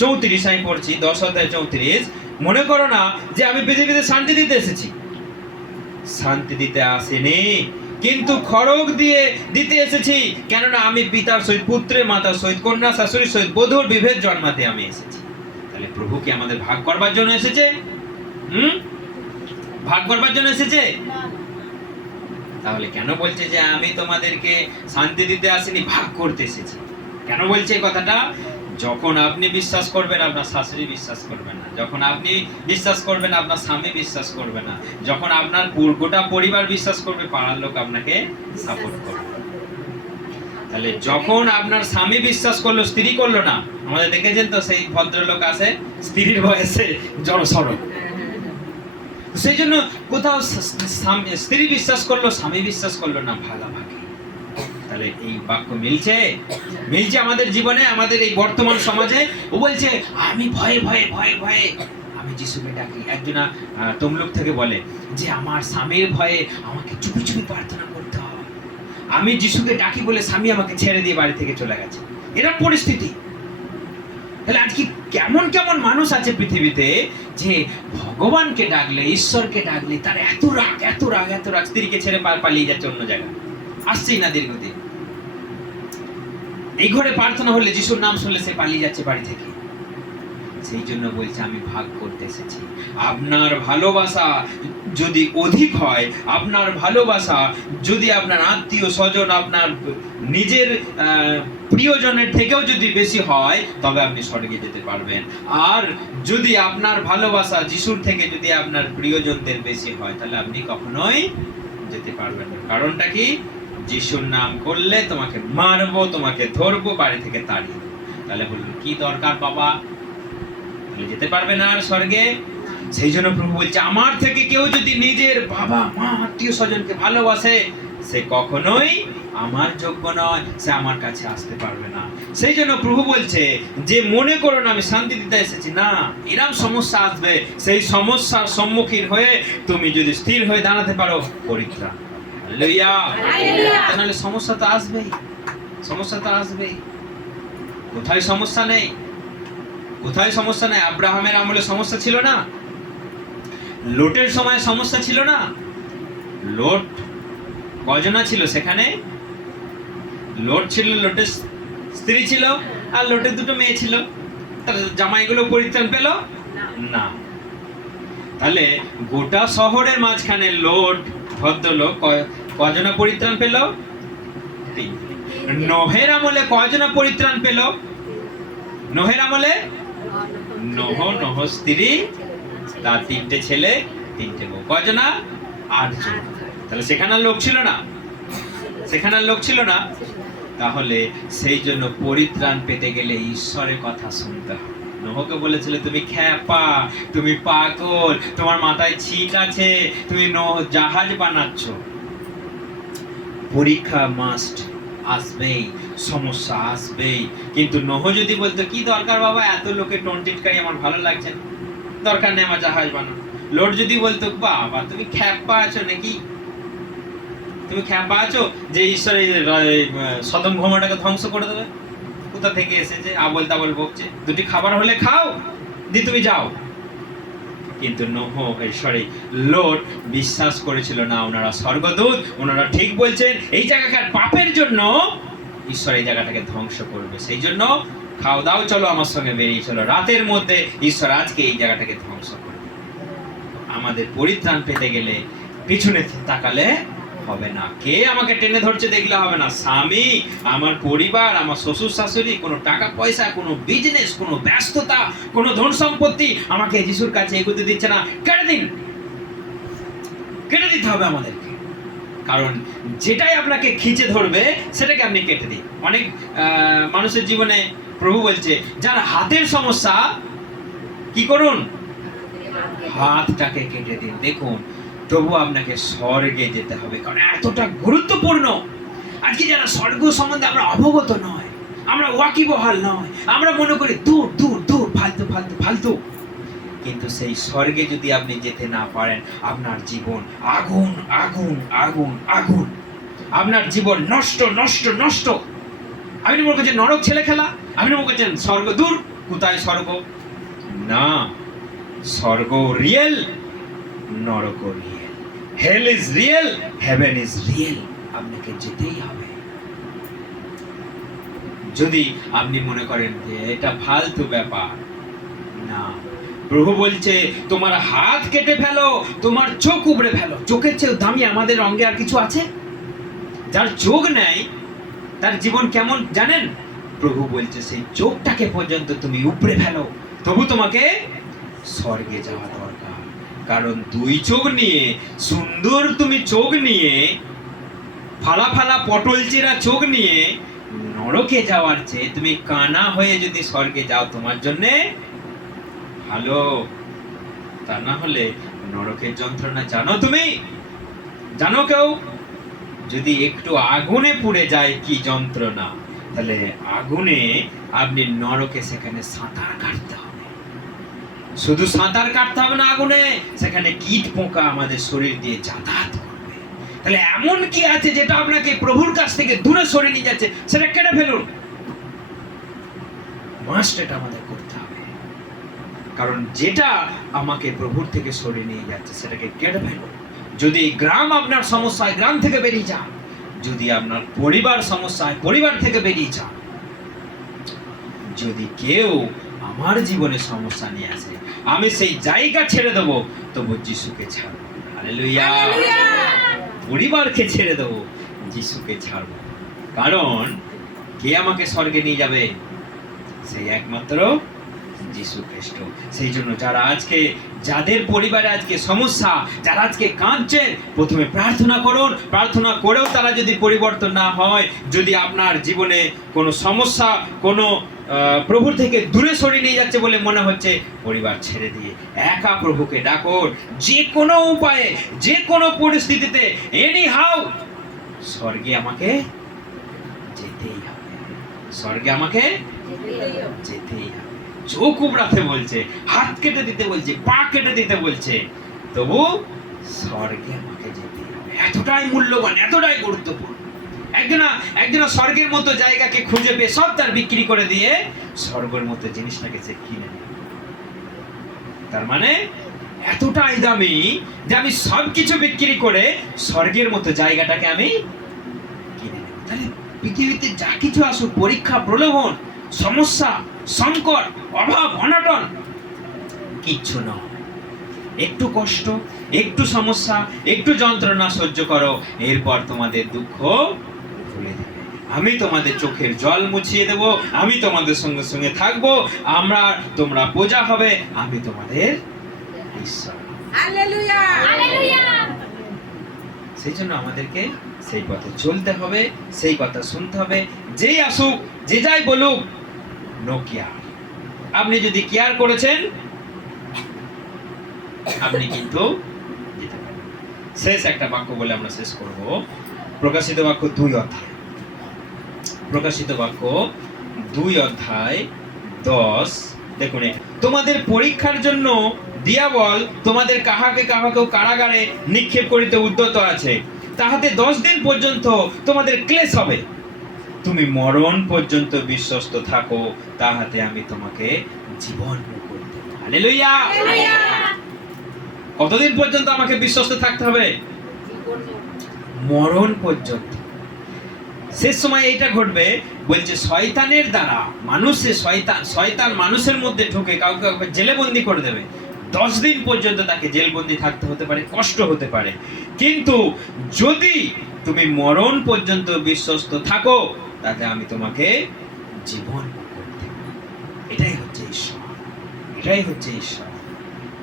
34, আমি পড়ছি 10 অধ্যায় 34, মনে করো না যে আমি পৃথিবীতে শান্তি দিতে এসেছি। শান্তি দিতে আসেনি, কিন্তু খড়গ দিয়ে দিতে এসেছি, কেননা আমি পিতার সহিত পুত্রের, মাতার সহিত কন্যা, শাশুড়ির সহিত বধূর বিভেদ জন্মাতে আমি এসেছি। তাহলে প্রভু কি আমাদের ভাগ করবার জন্য এসেছে? ভাগ করবার জন্য এসেছে? তাহলে কেন বলছে যে আমি তোমাদেরকে শান্তি দিতে আসিনি, ভাগ করতে এসেছি? কেন বলছে এই কথাটা? যখন আপনি বিশ্বাস করবেন, আপনার শাশুড়ি বিশ্বাস করবে না। যখন আপনি বিশ্বাস করবেন, আপনার স্বামী বিশ্বাস করবে না। যখন আপনার গোটা পরিবার বিশ্বাস করবে, পাড়ার লোক আপনাকে সাপোর্ট করবে। তাহলে যখন আপনার স্বামী বিশ্বাস করলো, স্ত্রী করলো না, আমাদের দেখেছেন তো সেই ভদ্রলোক আছে স্ত্রীর বয়সে জড়সড়, সেই জন্য কোথাও স্ত্রী বিশ্বাস করলো, স্বামী বিশ্বাস করলো না, ভাগাভাগি। তাহলে এই বাক্য মিলছে আমাদের জীবনে, আমাদের এই বর্তমান সমাজে। ও বলছে আমি ভয়ে ভয়ে ভয়ে ভয়ে আমি যিশুকে ডাকি। একজনা তমলুক থেকে বলে যে আমার স্বামীর ভয়ে আমাকে চুপি চুপি প্রার্থনা করতে হয়, আমি যিশুকে ডাকি বলে স্বামী আমাকে ছেড়ে দিয়ে বাড়ি থেকে চলে গেছে। এরকম পরিস্থিতি। তাহলে আজকে কেমন কেমন মানুষ আছে পৃথিবীতে যে ভগবানকে ডাকলে, ঈশ্বরকে ডাকলে তার এত রাগ, এত রাগ, এত রাগ, স্ত্রীকে ছেড়ে পালিয়ে যাচ্ছে অন্য জায়গায়, আসছেই না দীর্ঘদিন। এই ঘরে প্রার্থনা হলে, যিশুর নাম শুনলে সে পালিয়ে যাচ্ছে বাড়ি থেকে। সেই জন্য বলছে আমি ভাগ করতে এসেছি। আপনার ভালোবাসা যদি অধিক হয়, আপনার ভালোবাসা যদি আপনার আত্মীয় স্বজন, আপনার নিজের প্রিয়জনের থেকেও যদি বেশি হয়, তবে আপনি স্বর্গে যেতে পারবেন। আর যদি আপনার ভালোবাসা যিশুর থেকে যদি আপনার প্রিয়জনদের বেশি হয়, তাহলে আপনি কখনোই যেতে পারবেন না। কারণটা কি? যিশুর নাম করলে তোমাকে মারবো, তোমাকে ধরবো, বাড়ি থেকে তাড়িয়ে দেবো। তাহলে বলুন কি দরকার বাবা? যেতে পারবে না আর স্বর্গে। সেই জন্য প্রভু বলছে আমার থেকে কেউ যদি নিজের বাবা মা আত্মীয় স্বজনকে ভালোবাসে, সে কখনোই আমার যোগ্য নয়, সে আমার কাছে আসতে পারবে না। সেই জন্য প্রভু বলছে যে মনে করো না আমি শান্তি দিতে এসেছি, না, এরকম সমস্যা আসবে, সেই সমস্যার সম্মুখীন হয়ে তুমি যদি স্থির হয়ে দাঁড়াতে পারো, পরিত্রাণ। হালেলুয়া। তাহলে সমস্যা তো আসবেই, সমস্যা তো আসবেই। কোথায় সমস্যা নেই? কোথায় সমস্যা নেই? আব্রাহামের আমলে সমস্যা ছিল না? লোটের সময় সমস্যা ছিল না? লোট কজনা ছিল সেখানে? লোট ছিল, লোটের স্ত্রী ছিল, আর লোটের দুটো মেয়ে ছিল। তার জামাইগুলো পরিত্রাণ পেল না। তাহলে গোটা শহরের মাঝখানে লোট ভদ্রলোক কজনা পরিত্রাণ পেল? তিন। নোহের আমলে কজনা পরিত্রাণ পেল? নোহের আমলে নোহ স্ত্রী, তার 3টে ছেলে 3টে বউ, কজনা? 8 জন। তাহলে সেখানে লোক ছিল না? সেখানে লোক ছিল না? তাহলে সেই জন্য পরিত্রাণ পেতে গেলে ঈশ্বরের কথা শুনতে হবে। নোহকে বলেছিল তুমি খ্যাপা, তুমি পাগল, তোমার মাথায় ছিট আছে, তুমি জাহাজ বানাচ্ছ। পরীক্ষা মাস্ট আসবেই, সমস্যা আসবেই। কিন্তু নোহ যদি বলতো কি দরকার বাবা, এত লোকে টন্টিটকারি আমার ভালো লাগছে না, দরকার নেই আমার জাহাজ বানানো। লোট যদি বলতো বাবা তুমি খ্যাপা আছো নাকি, তুমি খ্যাপা আছো যে ঈশ্বর সদম গমোরাটাকে ধ্বংস করে দেবে, কোথা থেকে এসেছে, আবল তাবল বকছে, 2টি খাবার হলে খাও, দিয়ে তুমি যাও। কিন্তু লোট বিশ্বাস করেছিল না, ওনারা স্বর্গদূত, ওনারা ঠিক বলছেন, এই জায়গাকার পাপের জন্য ঈশ্বর এই জায়গাটাকে ধ্বংস করবে। সেই জন্য খাও দাও, চলো আমার সঙ্গে বেরিয়ে চলো, রাতের মধ্যে ঈশ্বর আজকে এই জায়গাটাকে ধ্বংস করবে। আমাদের পরিত্রাণ পেতে গেলে পিছনে তাকালে হবে না। কে আমাকে টেনে ধরছে দেখলে হবে না, স্বামী, আমার পরিবার, আমার শ্বশুর শাশুড়ি, কোনো টাকা পয়সা, কোনো বিজনেস, কোনো ব্যস্ততা, কোনো ধন সম্পত্তি আমাকে যিশুর কাছে এগোতে দিচ্ছে না। কেটে দিন, কেটে দিতে হবে আমাদেরকে। কারণ যেটাই আপনাকে খিচে ধরবে সেটাকে আপনি কেটে দিন। অনেক মানুষের জীবনে প্রভু বলছে যার হাতের সমস্যা, কি করুন? হাতটাকে কেটে দিন। দেখুন, তবু আপনাকে স্বর্গে যেতে হবে, কারণ এতটা গুরুত্বপূর্ণ। আজকে যারা স্বর্গ সম্বন্ধে আমরা অবগত নয়, আমরা ওয়াকিবহাল নয়, আমরা মনে করি দূর দূর দূর, ফালতু ফালতু ফালতু। কিন্তু সেই স্বর্গে যদি আপনি যেতে না পারেন, আপনার জীবন আগুন আগুন আগুন আগুন, আপনার জীবন নষ্ট নষ্ট নষ্ট। আপনি মনে করছেন নরক ছেলে খেলা, আপনি মনে করছেন স্বর্গ দূর, কোথায় স্বর্গ? না, স্বর্গ রিয়েল, নরক real. Hell is real, heaven is real. আপনাকে যেতেই হবে। যদি আপনি মনে করেন যে এটা ফালতু ব্যাপার, না, প্রভু বলছে তোমার হাত কেটে ফেলো, তোমার চোখ উপড়ে ফেলো। চোখের চেয়ে দামি আমাদের অঙ্গে আর কিছু আছে? যার চোখ নেই তার জীবন কেমন জানেন? প্রভু বলছে সেই চোখটাকে পর্যন্ত তুমি উপড়ে ফেলো, তবু তোমাকে স্বর্গে যাওয়া দরকার। কারণ 2 চোখ নিয়ে, সুন্দর তুমি চোখ নিয়ে, ফালা ফালা পটল চেরা চোখ নিয়ে নরকে যাওয়ার চেয়ে তুমি কানা হয়ে যদি স্বর্গে যাও, তোমার জন্যে ভালো। তা না হলে নরকের যন্ত্রণা জানো? তুমি জানো? কেউ যদি একটু আগুনে পুড়ে যায় কি যন্ত্রণা, তাহলে আগুনে আপনি নরকে সেখানে সাঁতার কাটতে হবে। শুধু সাঁতার কাটতে হবে না আগুনে, সেখানে কীট পোকা আমাদের শরীর দিয়ে যাতায়াত করবে। তাহলে এমন কি আছে যেটা আপনাকে প্রভুর কাছ থেকে দূরে সরিয়ে নিয়ে যাচ্ছে, সেটা কেটে ফেলুন। মাস্ট এটা আমাদের করতে হবে। কারণ যেটা আমাকে প্রভুর থেকে সরিয়ে নিয়ে যাচ্ছে সেটাকে কেটে ফেলুন। যদি গ্রাম আপনার সমস্যা হয়, গ্রাম থেকে বেরিয়ে যান। যদি আপনার পরিবার সমস্যা হয়, পরিবার থেকে বেরিয়ে যান। যদি কেউ আমার জীবনে সমস্যা নিয়ে আসে, আমি সেই জায়গা ছেড়ে দেবো, তবু যিশুকে ছাড়বো। হালেলুয়া। পরিবারকে ছেড়ে দেবো, যিশুকে ছাড়বো। কারণ কে আমাকে স্বর্গে নিয়ে যাবে? সেই একমাত্র যিশু খ্রিস্ট। সেই জন্য যারা আজকে, যাদের পরিবারে আজকে সমস্যা, যারা আজকে কাঁদছেন, প্রথমে প্রার্থনা করুন। প্রার্থনা করেও তারা যদি পরিবর্তন না হয়, যদি আপনার জীবনে কোনো সমস্যা, কোনো প্রভুর থেকে দূরে সরিয়ে নিয়ে যাচ্ছে বলে মনে হচ্ছে, পরিবার ছেড়ে দিয়ে একা প্রভুকে ডাকুন। যে কোনো উপায়ে, যে কোনো পরিস্থিতিতে, এনি হাউ স্বর্গে আমাকে যেতেই হবে, স্বর্গে আমাকে যেতেই হবে। চোখ উবড়াতে বলছে, হাত কেটে দিতে বলছে, পা কেটে দিতে বলছে, তবু স্বর্গে আমাকে যেতেই হবে। এতটাই মূল্যবান, এতটাই গুরুত্বপূর্ণ। একজনা স্বর্গের মতো জায়গাকে খুঁজে পেয়ে সব তার বিক্রি করে দিয়ে স্বর্গের মতো জিনিসটাকে সে কিনে নেয়। তার মানে এতটাই দামি যে আমি সবকিছু বিক্রি করে স্বর্গের মতো জায়গাটাকে আমি কিনে নেব। তাহলে পৃথিবীতে যা কিছু আসুক, পরীক্ষা, প্রলোভন, সমস্যা, সংকট, অভাব, অনটন, কিচ্ছু নয়। একটু কষ্ট, একটু সমস্যা, একটু যন্ত্রণা সহ্য করো, এরপর তোমাদের দুঃখ ভুলে যাবে। আমি তোমাদের চোখের জল মুছিয়ে দেব, আমি তোমাদের সঙ্গে সঙ্গে থাকবো, তোমরা প্রজা হবে, আমি তোমাদের ঈশ্বর। হালেলুয়া। হালেলুয়া। সেই জন্য আমাদেরকে সেই পথে চলতে হবে, সেই কথা শুনতে হবে। যেই আসুক, যে যাই বলুক, নো কেয়ার। আপনি যদি কেয়ার করেছেন, আপনি কিন্তু যেতে পারবেন। শেষ একটা বাক্য বলে আমরা শেষ করব। প্রকাশিত বাক্য 2 অধ্যায়, প্রকাশিত বাক্য 2 অধ্যায় 10। দেখুন, তোমাদের পরীক্ষার জন্য দিয়াবল তোমাদের কাহাকে কারাগারে নিক্ষেপ করিতে উদ্যত আছে, তাহাতে 10 দিন পর্যন্ত তোমাদের ক্লেশ হবে। তুমি মরণ পর্যন্ত বিশ্বস্ত থাকো, তাহাতে আমি তোমাকে জীবন মুকুট দেব। হালেলুয়া। হালেলুয়া। কতদিন পর্যন্ত আমাকে বিশ্বস্ত থাকতে হবে? মরণ পর্যন্ত। শেষ সময় এইটা ঘটবে, বলছে শয়তানের দ্বারা শয়তান মানুষের মধ্যে ঢুকে কাউকে জেলে বন্দি করে দেবে। 10 দিন পর্যন্ত তাকে জেলবন্দি থাকতে হতে পারে, কষ্ট হতে পারে। কিন্তু যদি তুমি মরণ পর্যন্ত বিশ্বস্ত থাকো, তাতে আমি তোমাকে জীবন মুকুট দেব। এটাই হচ্ছে ঈশ্বর, এটাই হচ্ছে ঈশ্বর।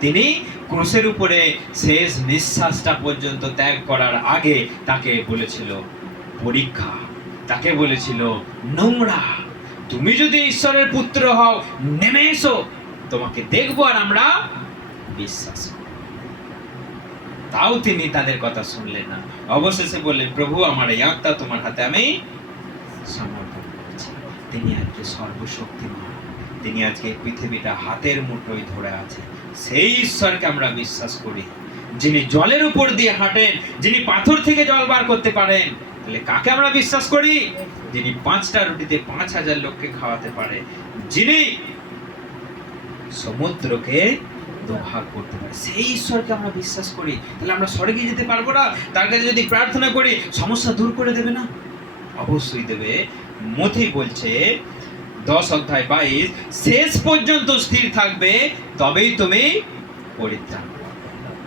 তিনি ক্রুশের উপরে শেষ নিঃশ্বাসটা পর্যন্ত ত্যাগ করার আগে তাকে বলেছিল পরীক্ষা, তাকে বলেছিল নোংরা, তুমি যদি ঈশ্বরের পুত্র হও, নেমে এসো, তোমাকে দেখবো আর আমরা বিশ্বাস করব। তাও তিনি তাদের কথা শুনলেন না। অবশেষে বললেন, প্রভু, আমার এই আত্মা তোমার হাতে আমি সমর্পণ করছি। তিনি আজকে সর্বশক্তিমান, তিনি আজকে পৃথিবীটা হাতের মুঠোয় ধরে আছে। সেই ঈশ্বরকে আমরা বিশ্বাস করি, যিনি জলের উপর দিয়ে হাঁটেন, যিনি পাথর থেকে জল বার করতে পারেন। তাহলে কাকে আমরা বিশ্বাস করি? যিনি 5টা রুটিতে 5000 লোককে খাওয়াতে পারে, যিনি সমুদ্রকে দুভাগ করতে পারে, সেই ঈশ্বরকে আমরা বিশ্বাস করি। তাহলে আমরা স্বর্গে যেতে পারবো না? তার কাছে যদি প্রার্থনা করি, সমস্যা দূর করে দেবে না? অবশ্যই দেবে। মথি বলছে 10 অধ্যায় 22, শেষ পর্যন্ত স্থির থাকবে, তবেই তুমি পরিত্রাণ পাবে।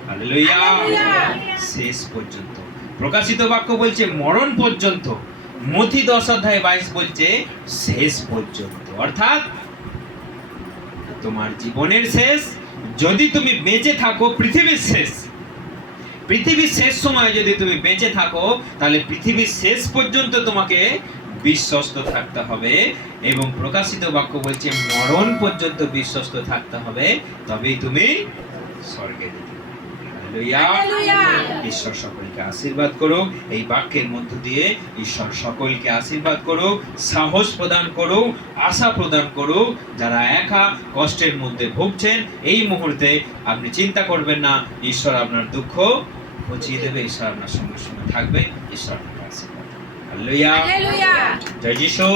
হালেলুয়া। শেষ পর্যন্ত। প্রকাশিত বাক্য বলছে মরণ পর্যন্ত। মথি 10 অধ্যায় 22 বলছে শেষ পর্যন্ত, অর্থাৎ তোমার জীবনের শেষ। যদি তুমি বেঁচে থাকো, পৃথিবীর শেষ সময় যদি তুমি বেঁচে থাকো, তাহলে পৃথিবীর শেষ পর্যন্ত তোমাকে বিশ্বস্ত থাকতে হবে। এবং প্রকাশিত বাক্য বলছে মরণ পর্যন্ত বিশ্বস্ত থাকতে হবে, তবেই তুমি স্বর্গে যেতে পারবে। হালেলুয়া। ঈশ্বর সকলকে আশীর্বাদ করুক। এই বাক্যের মধ্য দিয়ে ঈশ্বর সকলকে আশীর্বাদ করুক, সাহস প্রদান করুক, আশা প্রদান করুক। যারা একা কষ্টের মধ্যে ভুগছেন, এই মুহূর্তে আপনি চিন্তা করবেন না, ঈশ্বর আপনার দুঃখ ঘুচিয়ে দেবে, ঈশ্বর আপনার সঙ্গে সঙ্গে থাকবে। ঈশ্বর আপনাকে আশীর্বাদ। হালেলুয়া। হালেলুয়া। জয় যিশু।